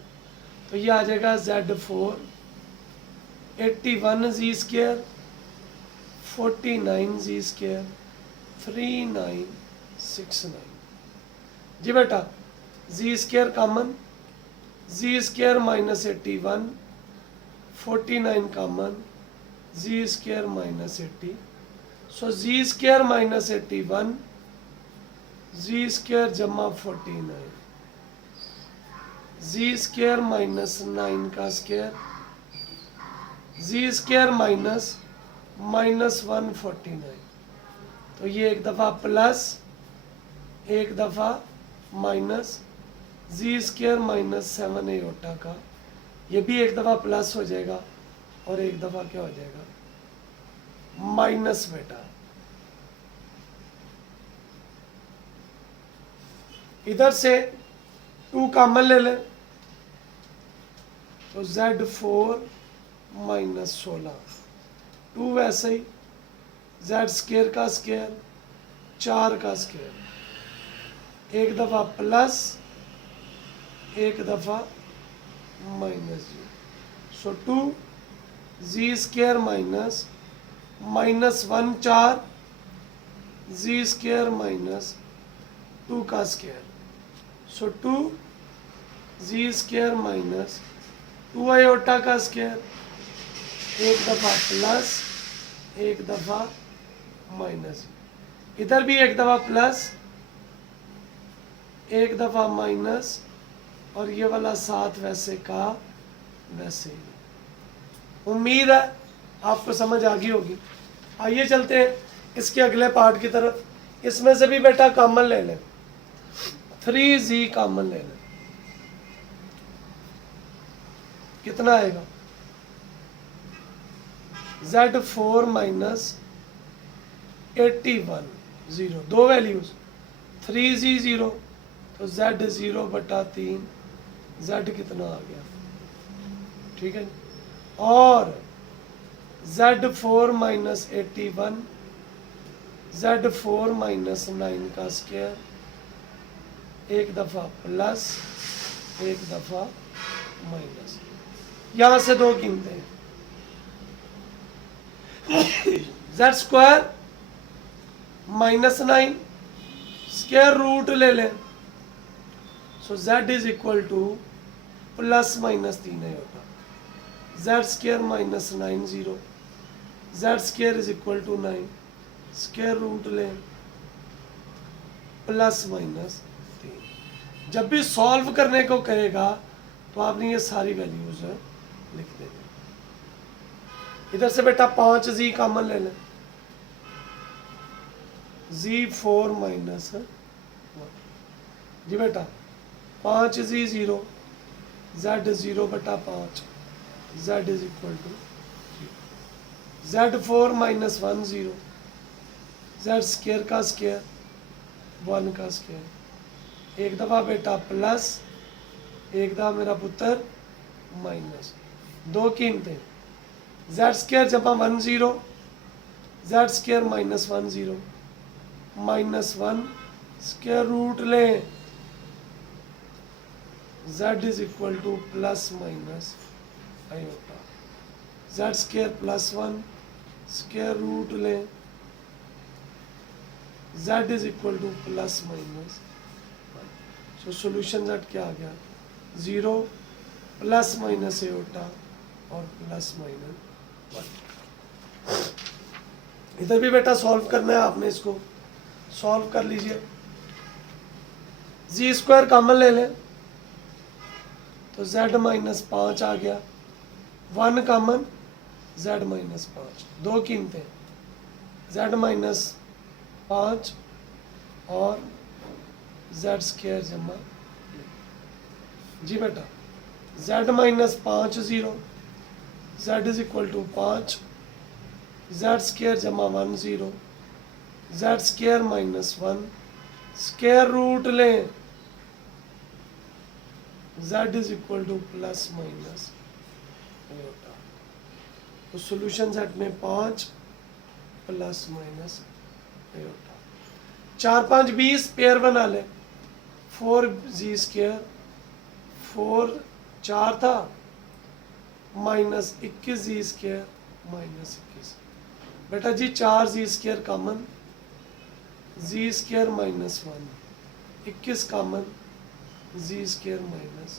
तो ये आ जाएगा Z4 81 g square 49 g square 3969। जी बेटा, g square common, g square minus 81, 49 common, g square minus 80। सो g square minus 81, g square जमा 49, जी स्क्र माइनस 9 का स्क्र, जी स्क्र माइनस -149। तो ये एक दफ़ा प्लस, एक दफ़ा minus, g square minus 7 aorta का, ये भी एक दफ़ा प्लस हो जाएगा और एक दफ़ा क्या हो जाएगा माइनस। बेटा इधर से 2 कॉमन ले लें, तो Z4 माइनस 16, 2 वैसे ही, Z स्क्र का स्क्र 4 का स्क्र, एक दफ़ा प्लस, एक दफ़ा माइनस जी। सो 2 g square minus -1 4, g square minus 2 का स्क्र। सो 2 जी स्क्र माइनस 2 आयोटा का स्क्र, एक दफ़ा प्लस, एक दफ़ा माइनस। इधर भी एक दफ़ा प्लस, एक दफ़ा माइनस, और ये वाला 7 वैसे का वैसे ही। उम्मीद है आपको समझ आ गई होगी। आइए चलते हैं इसके अगले पार्ट की तरफ। इसमें से भी बेटा कॉमन ले लें, 3z कॉमन ले लें। कितना आएगा Z4 माइनस 81 0, 2 वैल्यूज 3z 0, तो Z 0 बटा 3, Z कितना आ गया, ठीक है। और Z4 माइनस 81, Z4 माइनस 9 का स्क्वायर, एक दफ़ा प्लस, एक दफ़ा माइनस। यहाँ से 2 गिनते हैं। Z स्क्वायर -9 स्क्वायर रूट ले लें, so Z is equal to +-3 है होगा। Z square -9 0, Z square is equal to 9, square root लें +-3। जब भी सॉल्व करने को कहेगा तो आपने ये सारी वैल्यूज लिख देनी। इधर से बेटा 5z कॉमन ले लें, Z4 माइनस 1 जी बेटा, 5z 0, Z 0 बटा 5, Z is equal to Z4 minus 1 0, Z square का स्क्वायर 1 का स्क्वायर, एक दफ़ा बेटा प्लस, एक दफ़ा मेरा पुत्र माइनस। 2 कीमतें Z स्क्वायर जमा 1 0, Z स्क्वायर -1 0, -1 स्क्वायर रूट लें, Z is equal to +- iota, Z square +1 square root लें, Z is equal to +-1। So solution Z क्या आ गया, 0 +- आयोटा और +-1। इधर भी बेटा सॉल्व करना है आपने, इसको सॉल्व कर लीजिए। जी स्क्वायर कॉमन ले लें, तो Z -5 आ गया, 1 कॉमन, Z -5, 2 कीमतें Z -5 और Z स्क्वायर जमा जी बेटा, Z -5 0, z is equal to 5, z square जमा 1 0, z square minus 1, square root लें, z is equal to plus minus iota. तो सॉल्यूशन सेट में 5 प्लस माइनस आयोटा। 4 5 20 पेयर बना ले, 4z स्क्वायर, 4 4 था माइनस 21z स्क्वायर माइनस 21। बेटा जी 4z square common, z square minus 1, 21 common, z square minus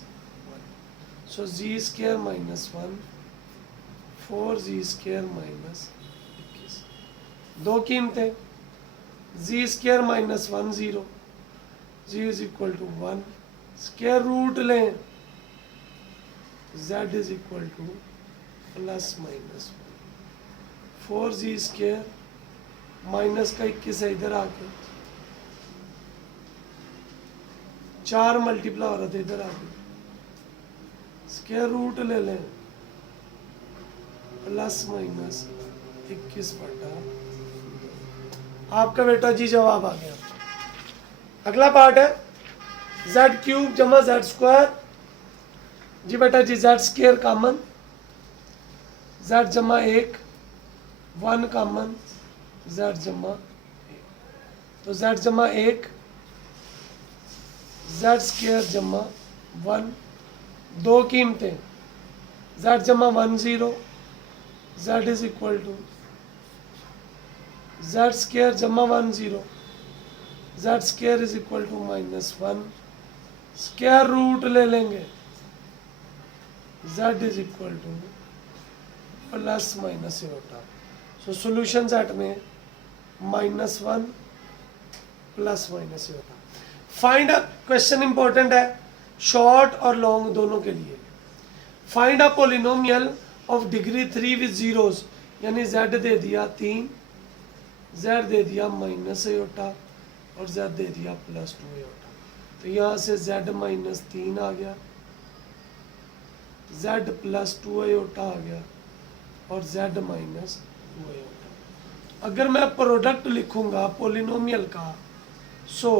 1। So z square minus 1, 4z square minus 21। दो कीमतें, z square minus 1 0, z is equal to 1, square root लें, z is equal to plus minus 1, 4z square minus का 21 है इधर आके, 4 मल्टीप्लाई हो रहा था इधर आके, स्क्वायर रूट ले लें, प्लस माइनस 21 बटा। आपका बेटा जी जवाब आ गया। अगला पार्ट है z क्यूब जमा z स्क्वायर। जी बेटा जी z स्क्वायर कॉमन, z जमा 1, 1 कॉमन, z जमा 1, तो z जमा 1, z स्क्वायर जमा 1, दो कीमतें, z जमा 1 0, z is equal to z square जमा 1 0, z square is equal to minus 1, square root ले लेंगे, z is equal to plus minus iota. So solution set में -1 plus minus iota. Find a, question important है, शॉर्ट और लॉन्ग दोनों के लिए। Find a polynomial of degree 3 with zeros, यानी z दे दिया 3, z दे दिया माइनस आयोटा और z दे दिया प्लस 2 आयोटा। तो यहाँ से z माइनस 3 आ गया, z प्लस 2 आयोटा आ गया और z माइनस 2 आयोटा। अगर मैं प्रोडक्ट लिखूंगा पोलिनोमियल का, सो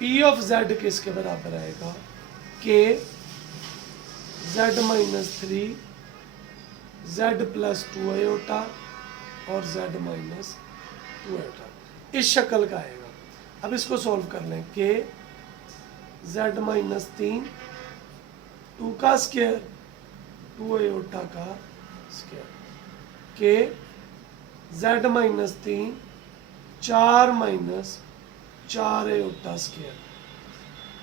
p ऑफ z किसके बराबर आएगा, k z minus 3, z plus 2 iota और z माइनस 2 आयोटा, इस शक्ल का आएगा। अब इसको सॉल्व कर लें, k z माइनस 3, 2 का स्क्वायर, 2 आयोटा का square, k z minus 3, 4 minus 4 iota square,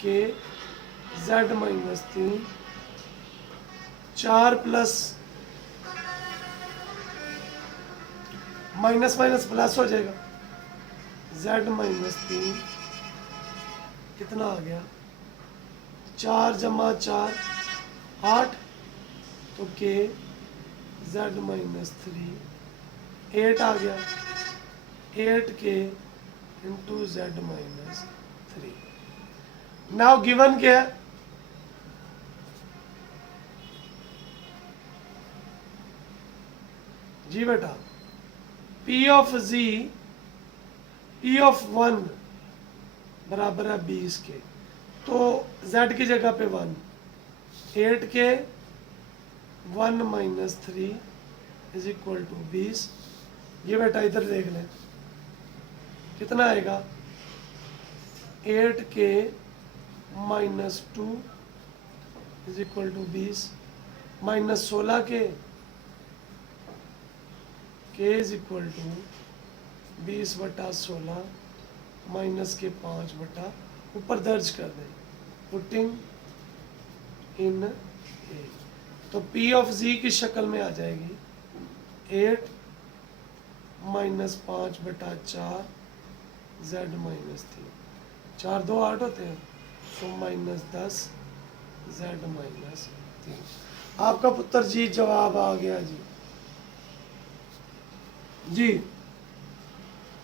k z minus 3, 4 plus minus minus plus हो जाएगा, z माइनस 3 कितना आ गया, 4 जमा 4 8, तो k z माइनस 3 8 आ गया, 8k into z minus 3। Now given क्या है, जी बेटा p of z, p of 1 बराबर है 20 के, तो z की जगह पे 1, 8k 1 minus 3 is equal to 20। ये बेटा इधर देख लें कितना आएगा, 8k minus 2 is equal to 20, minus 16k, k is equal to 20 बटा 16 माइनस के 5 बटा, ऊपर दर्ज कर दें, पुटिंग इन ए, तो p ऑफ z की शक्ल में आ जाएगी 8 माइनस 5 बटा 4 z माइनस 3, 4 2 8 होते हैं, तो माइनस 10 z माइनस 3। आपका पुत्र जी जवाब आ गया जी। जी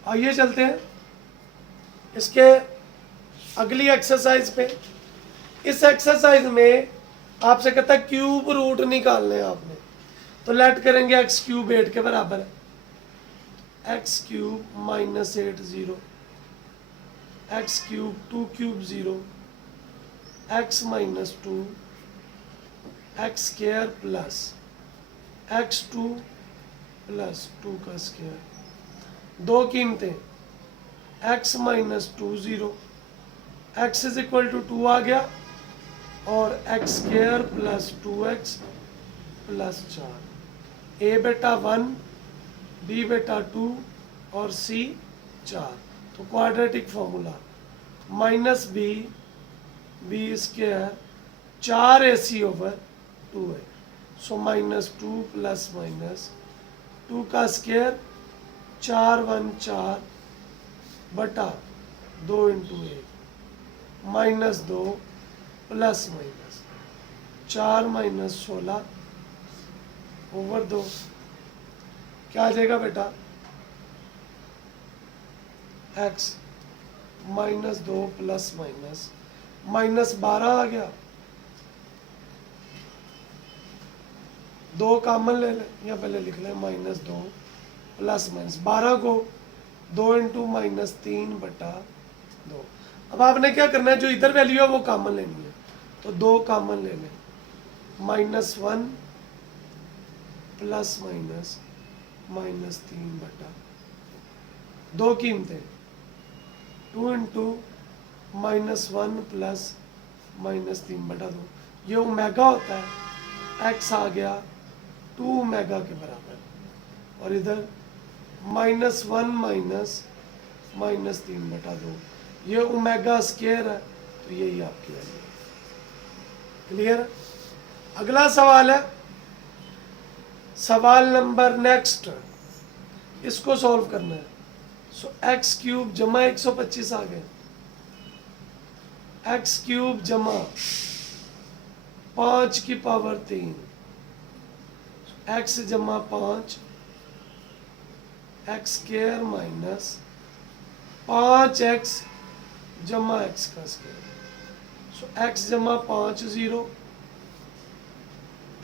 आइए चलते हैं इसके अगली एक्सरसाइज पे। इस एक्सरसाइज में आपसे कहता है क्यूब रूट निकालने हैं आपने। तो लेट करेंगे एक्स क्यूब 8 के बराबर है, x cube minus 8 0, x cube 2 cube 0, x minus 2, x square plus x 2 plus 2 का स्क्वायर। दो कीमतें x minus 2 0, x is equal to 2 आ गया, और x square plus 2x plus 4। A बेटा 1, बी बेटा 2 और सी 4। तो quadratic formula minus b square 4ac over 2 है। सो माइनस 2 प्लस माइनस 2 का स्क्वायर 4 1 4 बटा 2 into 1 minus 2 plus minus 4 minus 16 over 2। क्या आ जाएगा बेटा, x minus 2 plus minus minus 12 आ गया। 2 कॉमन ले लें, या पहले लिख लें माइनस 2 प्लस माइनस 12 को 2 इंटू माइनस 3 बटा 2। अब आपने क्या करना है, जो इधर वैल्यू है वो कॉमन लेनी है, तो 2 कॉमन ले लें, माइनस 1 प्लस माइनस माइनस 3 बटा 2 कीमतें 2 इंटू माइनस 1 प्लस माइनस 3 बटा 2। ये ओमेगा होता है, x आ गया 2 ओमेगा के बराबर, और इधर माइनस 1 माइनस माइनस 3 बटा 2, ये ओमेगा स्क्वायर है, तो यही आपकी वैल्यू है। क्लियर। अगला सवाल है, सवाल नंबर नेक्स्ट, इसको सॉल्व करना है। सो एक्स क्यूब जमा 125 आ गए, एक्स क्यूब जमा 5 की पावर 3, एक्स जमा 5, एक्स स्क्वायर माइनस 5x जमा एक्स का स्क्वायर। सो एक्स जमा 5 0,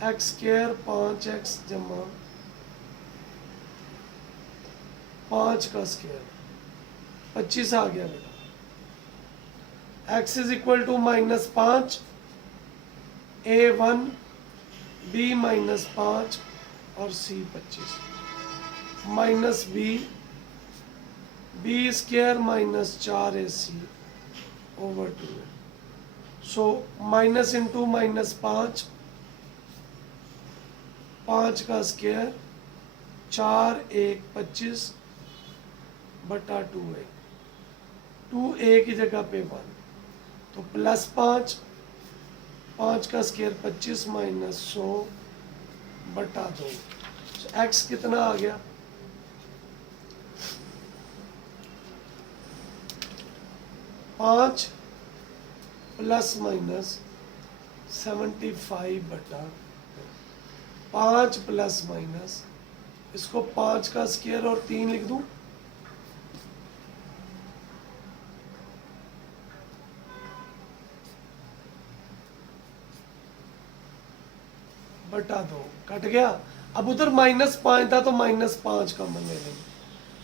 एक्स स्क्वायर 5x जमा 5 का स्क्वायर 25 आ गया बेटा। x is equal to minus 5, a1 b minus 5 और c 25 minus b square minus 4ac over 2 है। सो माइनस इंटू माइनस 5 का स्क्वायर 4 1 25 बटा 2 a, 2a की जगह पे 1, तो प्लस 5 का स्क्वायर 25 माइनस 100 बटा 2। एक्स कितना आ गया, पाँच प्लस माइनस 75 बटा 5 प्लस माइनस, इसको 5 का स्क्वायर और 3 लिख दूं, बटा 2 कट गया। अब उधर -5 था तो -5 कॉमन ले लेंगे,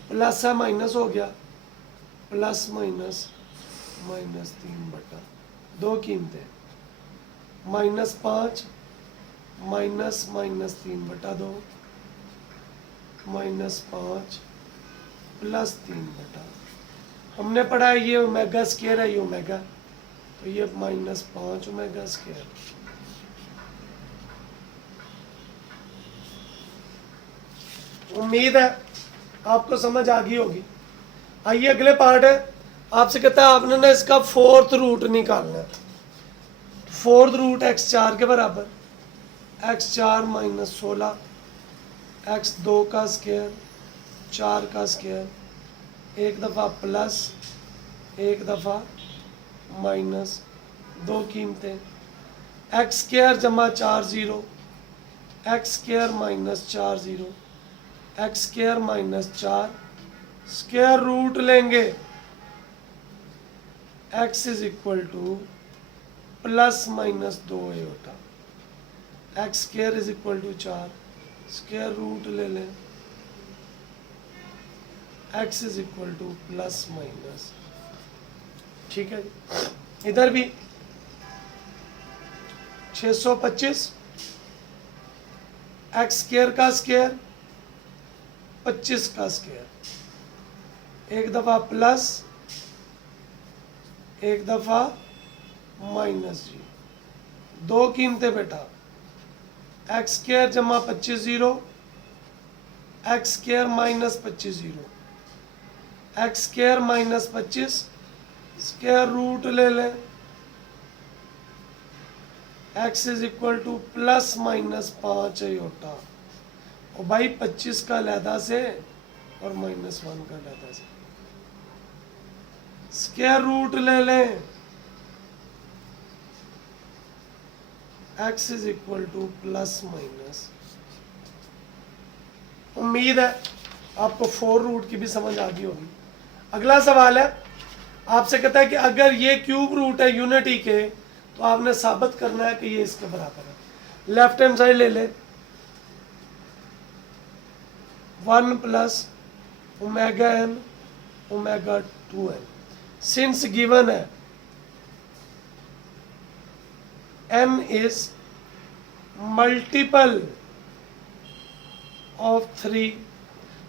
प्लस है माइनस हो गया, प्लस माइनस -3 बटा 2 कीमतें, -5 माइनस -3 बटा 2, -5 प्लस 3 बटा, हमने पढ़ा है ये ओमेगा स्क्वायर है, ये ओमेगा, तो ये -5 ओमेगा स्क्वायर। उम्मीद है आपको समझ आ गई होगी। आइए अगले पार्ट है, आपसे कहता है आपने ना इसका 4th रूट निकालना है। 4th रूट x4 के बराबर, x4 माइनस 16, x2 का स्क्वायर 4 का स्क्वायर, एक दफ़ा प्लस एक दफ़ा माइनस, 2 कीमतें, एक्स स्क्वायर जमा 4 0, x square minus 4 0, x square minus 4, square root लेंगे, x is equal to plus minus 2 iota, x square is equal to 4, square root ले लें, x is equal to plus minus, ठीक है। इधर भी 625 एक्स स्क्वायर का स्क्वायर 25 का स्क्वायर, एक दफा प्लस एक दफा माइनस जी, दो कीमतें बेटा, एक्स स्क्वायर जमा 25 zero, x square minus 25 zero, x square minus 25, square root ले लें, x is equal to plus minus 5 iota, और भाई 25 का लहदा से और माइनस 1 का लहदा से, स्क्वायर रूट ले लें, x is equal to plus minus. उम्मीद है आपको 4 रूट की भी समझ आ गई होगी। अगला सवाल है, आपसे कहता है कि अगर ये क्यूब रूट है यूनिटी के, तो आपने साबित करना है कि ये इसके बराबर है। लेफ्ट हैंड साइड ले ले, 1 plus omega n omega 2n, since given है n इज मल्टीपल ऑफ 3,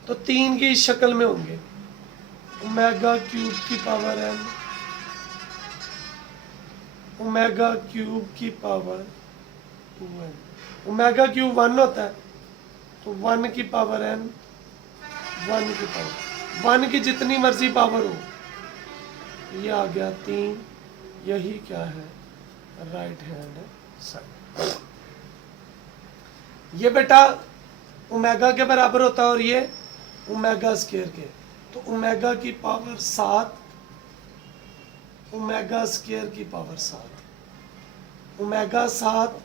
तो 3 की शक्ल में होंगे, ओमेगा क्यूब की पावर n, ओमेगा क्यूब की पावर 2n, ओमेगा क्यूब 1 होता है, तो 1 की पावर n, 1 की पावर 1 की जितनी मर्जी पावर हो, ये आ गया 3, यही क्या है, राइट हैंड साइड। ये बेटा ओमेगा के बराबर होता है और ये ओमेगा स्क्वायर के, तो ओमेगा की पावर 7, ओमेगा स्क्वायर की power 7, omega 7,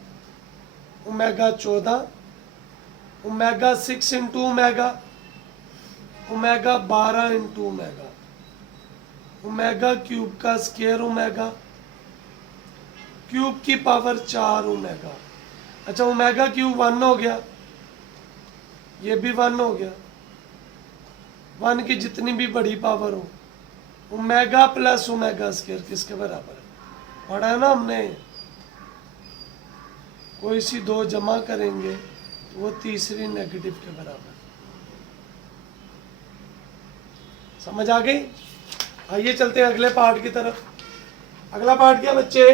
omega 14, omega 6 into omega, omega 12 into omega, omega cube का स्क्वायर ओमेगा, क्यूब की पावर 4 ओमेगा। अच्छा, ओमेगा क्यूब 1 हो गया, ये भी 1 हो गया, 1 की जितनी भी बड़ी पावर हो, ओमेगा प्लस ओमेगा स्क्वायर किसके बराबर है, पढ़ा है ना हमने। कोई सी दो जमा करेंगे तो वो तीसरी नेगेटिव के बराबर, समझ आ गई। आइए चलते हैं अगले पार्ट की तरफ। अगला पार्ट क्या बच्चे,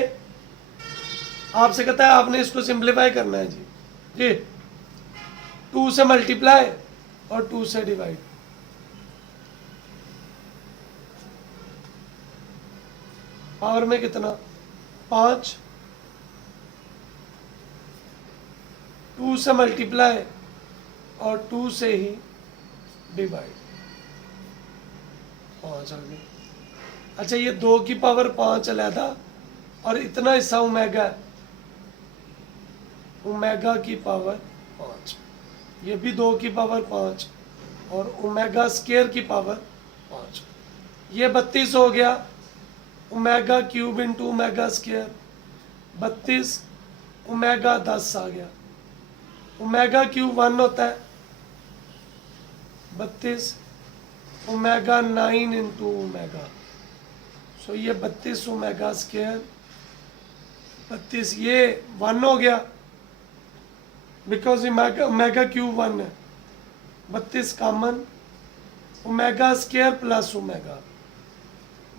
आपसे कहता है आपने इसको सिंप्लीफाई करना है जी 2 से मल्टीप्लाई और 2 से डिवाइड। पावर में कितना, 5, 2 से मल्टीप्लाई और 2 से ही डिवाइड, 5 आ गई। अच्छा, ये 2 की पावर 5 अलहदा और इतना हिस्सा ओमेगा है, ओमेगा की पावर 5, ये भी 2 की पावर 5 और ओमेगा स्क्वायर की पावर 5, ये 32 हो गया, omega cube into omega square 32, omega 10 आ गया, ओमेगा क्यूब 1 होता है 32, ओमेगा 9 इंटू ओमेगा, सो ये 32 ओमेगा स्क्वायर 32, ये 1 हो गया बिकॉज ओमेगा क्यूब 1 है, 32 common, omega square plus omega,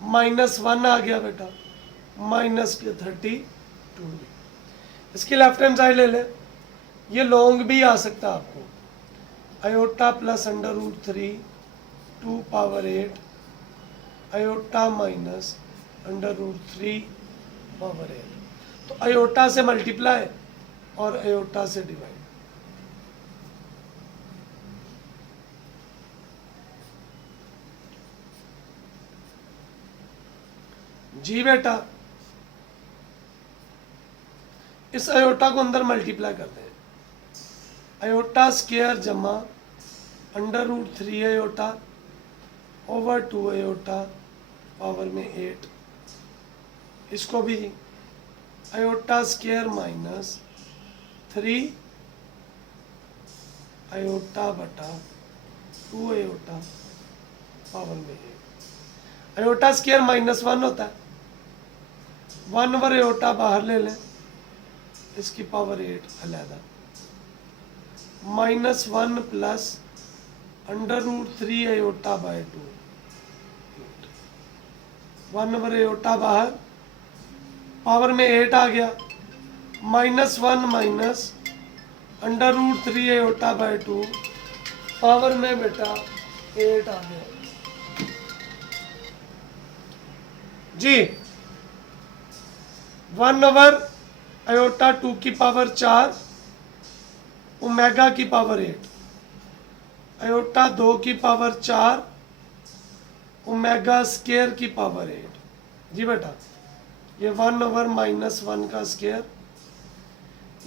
-1 आ गया बेटा, माइनस के 32। इसकी लेफ्ट हैंड साइड ले ले, ये लॉन्ग भी आ सकता है आपको, iota plus √3 2 power 8 iota minus √3 power 8, तो आयोटा से मल्टीप्लाई और आयोटा से डिवाइड। जी बेटा, इस आयोटा को अंदर मल्टीप्लाई करते हैं, आयोटा स्क्वायर जमा √3 आयोटा ओवर 2 आयोटा पावर में 8, इसको भी आयोटा स्क्वायर माइनस 3 आयोटा बटा 2 आयोटा पावर में 8। आयोटा स्क्वायर -1 होता है, 1 ओवर आयोटा बाहर ले लें, इसकी पावर 8 अलहदा, -1 plus √3 iota by 2, 1 over iota बाहर, पावर में 8 आ गया, -1 माइनस √3 आयोटा बाय 2, पावर में बेटा 8 आ गया जी। 1 ओवर आयोटा 2 की पावर 4, ओमेगा की पावर 8, आयोटा 2 की पावर 4, ओमेगा स्क्वायर की पावर 8 जी बेटा। ये 1 ओवर -1 का स्क्वायर,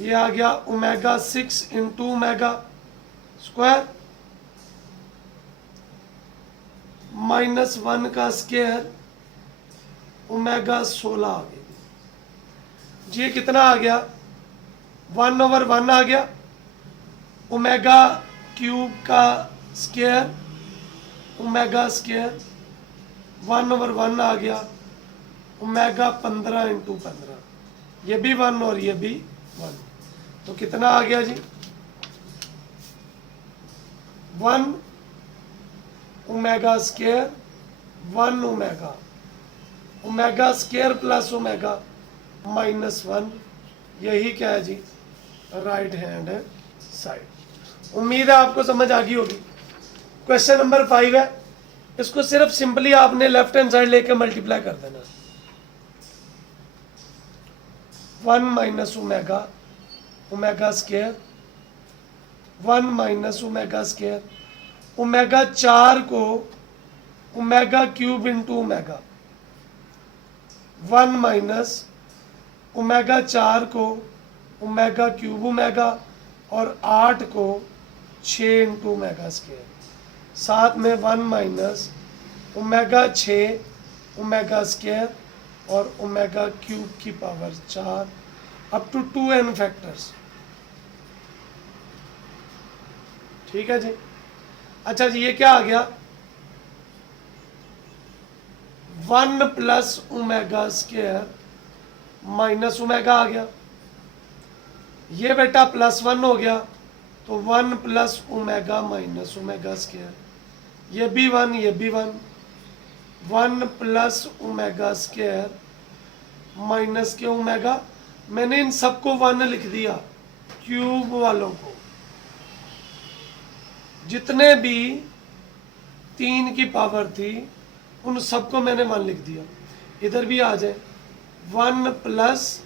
ये आ गया ओमेगा 6 इंटू ओमेगा स्क्वायर, -1 का स्क्वायर, ओमेगा 16 आ गई जी। ये कितना आ गया? 1 ओवर 1 आ गया, ओमेगा क्यूब का स्क्वायर, ओमेगा स्क्वायर, 1 ओवर 1 आ गया, ओमेगा 15 इंटू 15, ये भी 1 और ये भी 1, तो कितना आ गया जी? 1 omega square, 1 omega, omega square plus omega -1, यही क्या है जी? Right hand side. उम्मीद है आपको समझ आ गई होगी। क्वेश्चन नंबर 5 है, इसको सिर्फ सिंपली आपने लेफ्ट हैंड साइड लेके मल्टीप्लाई कर देना। 1 minus omega, omega square, 1 minus omega square, omega 4 को omega cube into omega, 1 minus omega 4 को ओमेगा क्यूब ओमेगा, और 8 को 6 इंटू ओमेगा स्क्वायर, साथ में 1 माइनस ओमेगा 6 ओमेगा स्क्वायर और ओमेगा क्यूब की power 4 up to 2n factors. ठीक है जी। अच्छा जी, ये क्या आ गया? 1 plus omega square minus omega आ गया, ये बेटा +1 हो गया, तो 1 plus omega minus omega square, ये भी 1, ये भी 1, 1 प्लस ओमेगा स्क्वायर माइनस के ओमेगा, मैंने इन सबको 1 लिख दिया, क्यूब वालों को, जितने भी 3 की पावर थी उन सबको मैंने 1 लिख दिया। इधर भी आ जाए, 1 प्लस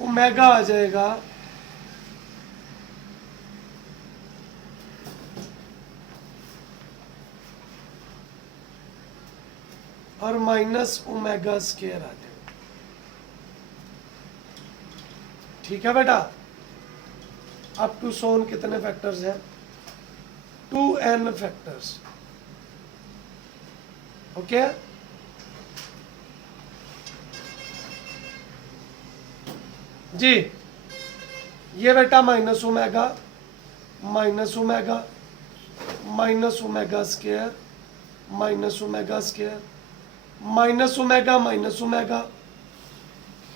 ओमेगा आ जाएगा, और माइनस ओमेगा स्क्वायर आ जाएगा। ठीक है बेटा। अप टू सोन कितने फैक्टर्स हैं? 2n factors. ओके, जी। ये बेटा minus omega minus omega minus omega square minus omega square minus omega minus omega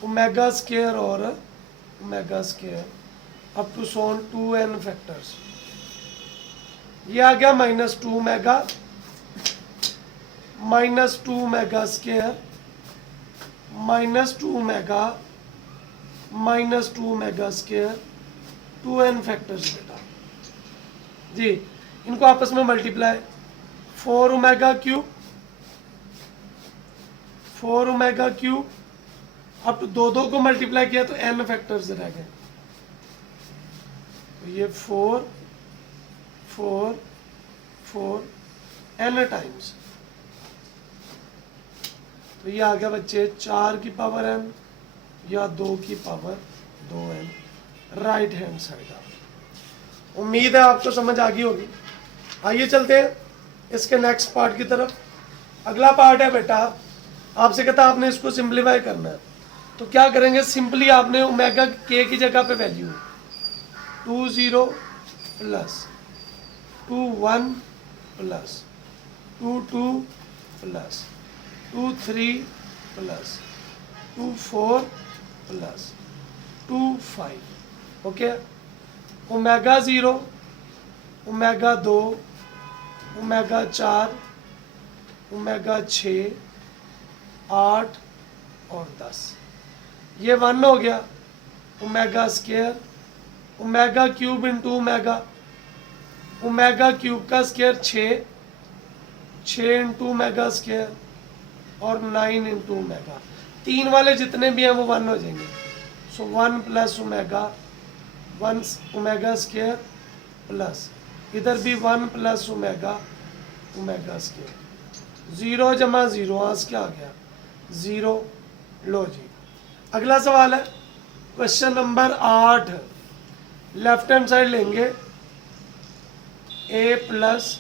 omega square और ओमेगा स्क्वायर अप टू सोन 2n फैक्टर्स। ये आ गया -2 omega -2 omega square -2 omega -2 omega square 2n factors बेटा जी। इनको आपस में multiply, 4 omega cube 4 omega cube, अब दो को मल्टीप्लाई किया तो n फैक्टर्स रह गए, तो ये 4 4 4 n टाइम्स, तो ये आ गया बच्चे 4 की पावर n या 2 की power 2n, right hand side आप। उम्मीद है आपको समझ आ गई होगी। आइए चलते हैं इसके नेक्स्ट पार्ट की तरफ। अगला पार्ट है बेटा, आपसे कहता आपने इसको सिंप्लीफाई करना है, तो क्या करेंगे, सिंपली आपने ओमेगा के की जगह पे value 20 plus 21 plus 22 plus 23 plus 24 plus 25, okay. Omega 0, omega 2, omega 4, omega 6, 8 और 10, ये 1 हो गया। Omega square, omega cube into omega, omega cube का स्क्वायर 6 इंटू ओमेगा स्क्वायर और 9 इंटू ओमेगा, 3 वाले जितने भी हैं वो 1 हो जाएंगे। सो 1 plus omega, 1 omega square plus इधर भी 1 प्लस ओमेगा, ओमेगा स्क्वायर, 0 जमा 0 यहाँ से क्या आ गया 0। लो जी, अगला सवाल है question number 8। Left hand side लेंगे a plus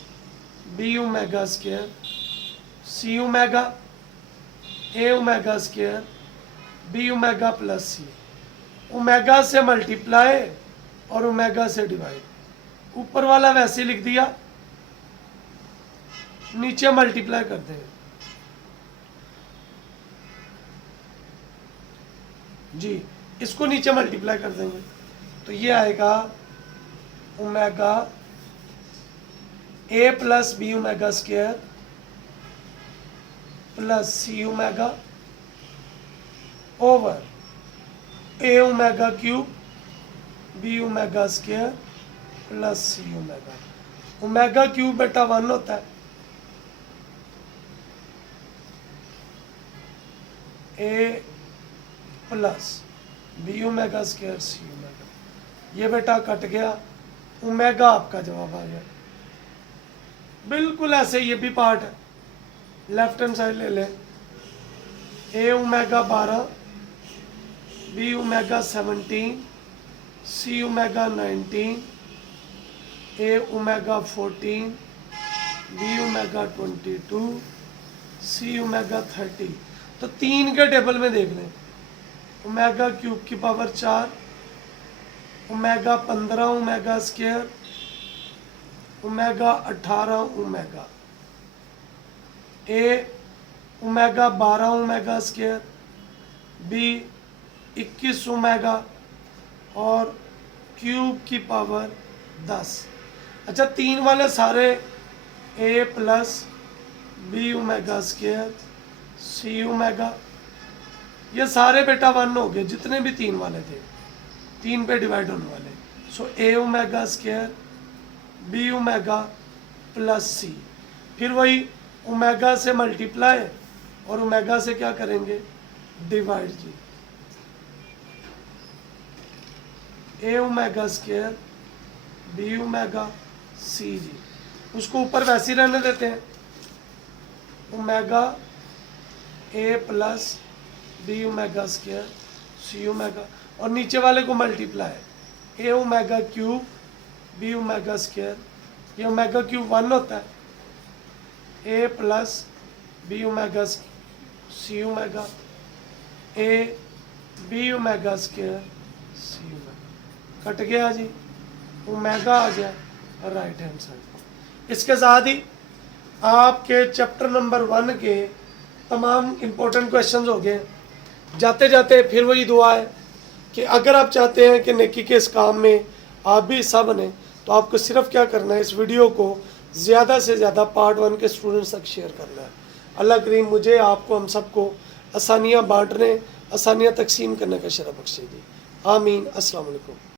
B omega square C omega, A omega square B omega plus C, omega से मल्टीप्लाई और ओमेगा से डिवाइड। ऊपर वाला वैसे लिख दिया, नीचे मल्टीप्लाई कर देंगे जी, इसको नीचे मल्टीप्लाई कर देंगे तो ये आएगा omega A plus B omega square plus C omega over A omega cube B omega square plus C omega. Omega cube बेटा 1 होता है, A plus B omega square C omega, ये बेटा कट गया, ओमेगा आपका जवाब आ गया। बिल्कुल ऐसे ये भी पार्ट है, लेफ्ट हैंड साइड ले लें, A omega 12 B omega 17 C omega 19 A omega 14 B omega 22 C omega 30। तो 3 के टेबल में देख लें, ओमेगा क्यूब की power 4, omega 15 omega square, omega 18 omega, ए omega 12 omega square, B 21 omega और क्यूब की पावर 10। अच्छा, 3 वाले सारे A plus B omega square C omega, ये सारे बेटा 1 हो गए, जितने भी 3 वाले थे 3 पे डिवाइड होने वाले। So A omega square B omega plus C, फिर वही ओमेगा से मल्टीप्लाई और ओमेगा से क्या करेंगे डिवाइड जी, A omega square B omega C जी, उसको ऊपर वैसे ही रहने देते हैं, omega A plus B omega square C omega और नीचे वाले को multiply, A omega cube B omega square, ये ओमेगा क्यूब 1 होता है, A plus B omega C omega A B omega square C omega, cut गया जी, ओमेगा आ गया राइट हैंड साइड। इसके साथ ही आपके चैप्टर नंबर 1 के तमाम इम्पोर्टेंट क्वेश्चंस हो गए। जाते जाते फिर वही दुआ है कि अगर आप चाहते हैं कि नेकी के इस काम में आप भी हिस्सा बने तो आपको सिर्फ क्या करना है, इस वीडियो को ज़्यादा से ज़्यादा पार्ट 1 के स्टूडेंट्स तक शेयर करना है। अल्लाह करीम मुझे, आपको, हम सबको आसानियाँ बांटने, आसानियाँ तकसीम करने का शरफ बख्शे दी। आमीन। अस्सलाम वालेकुम।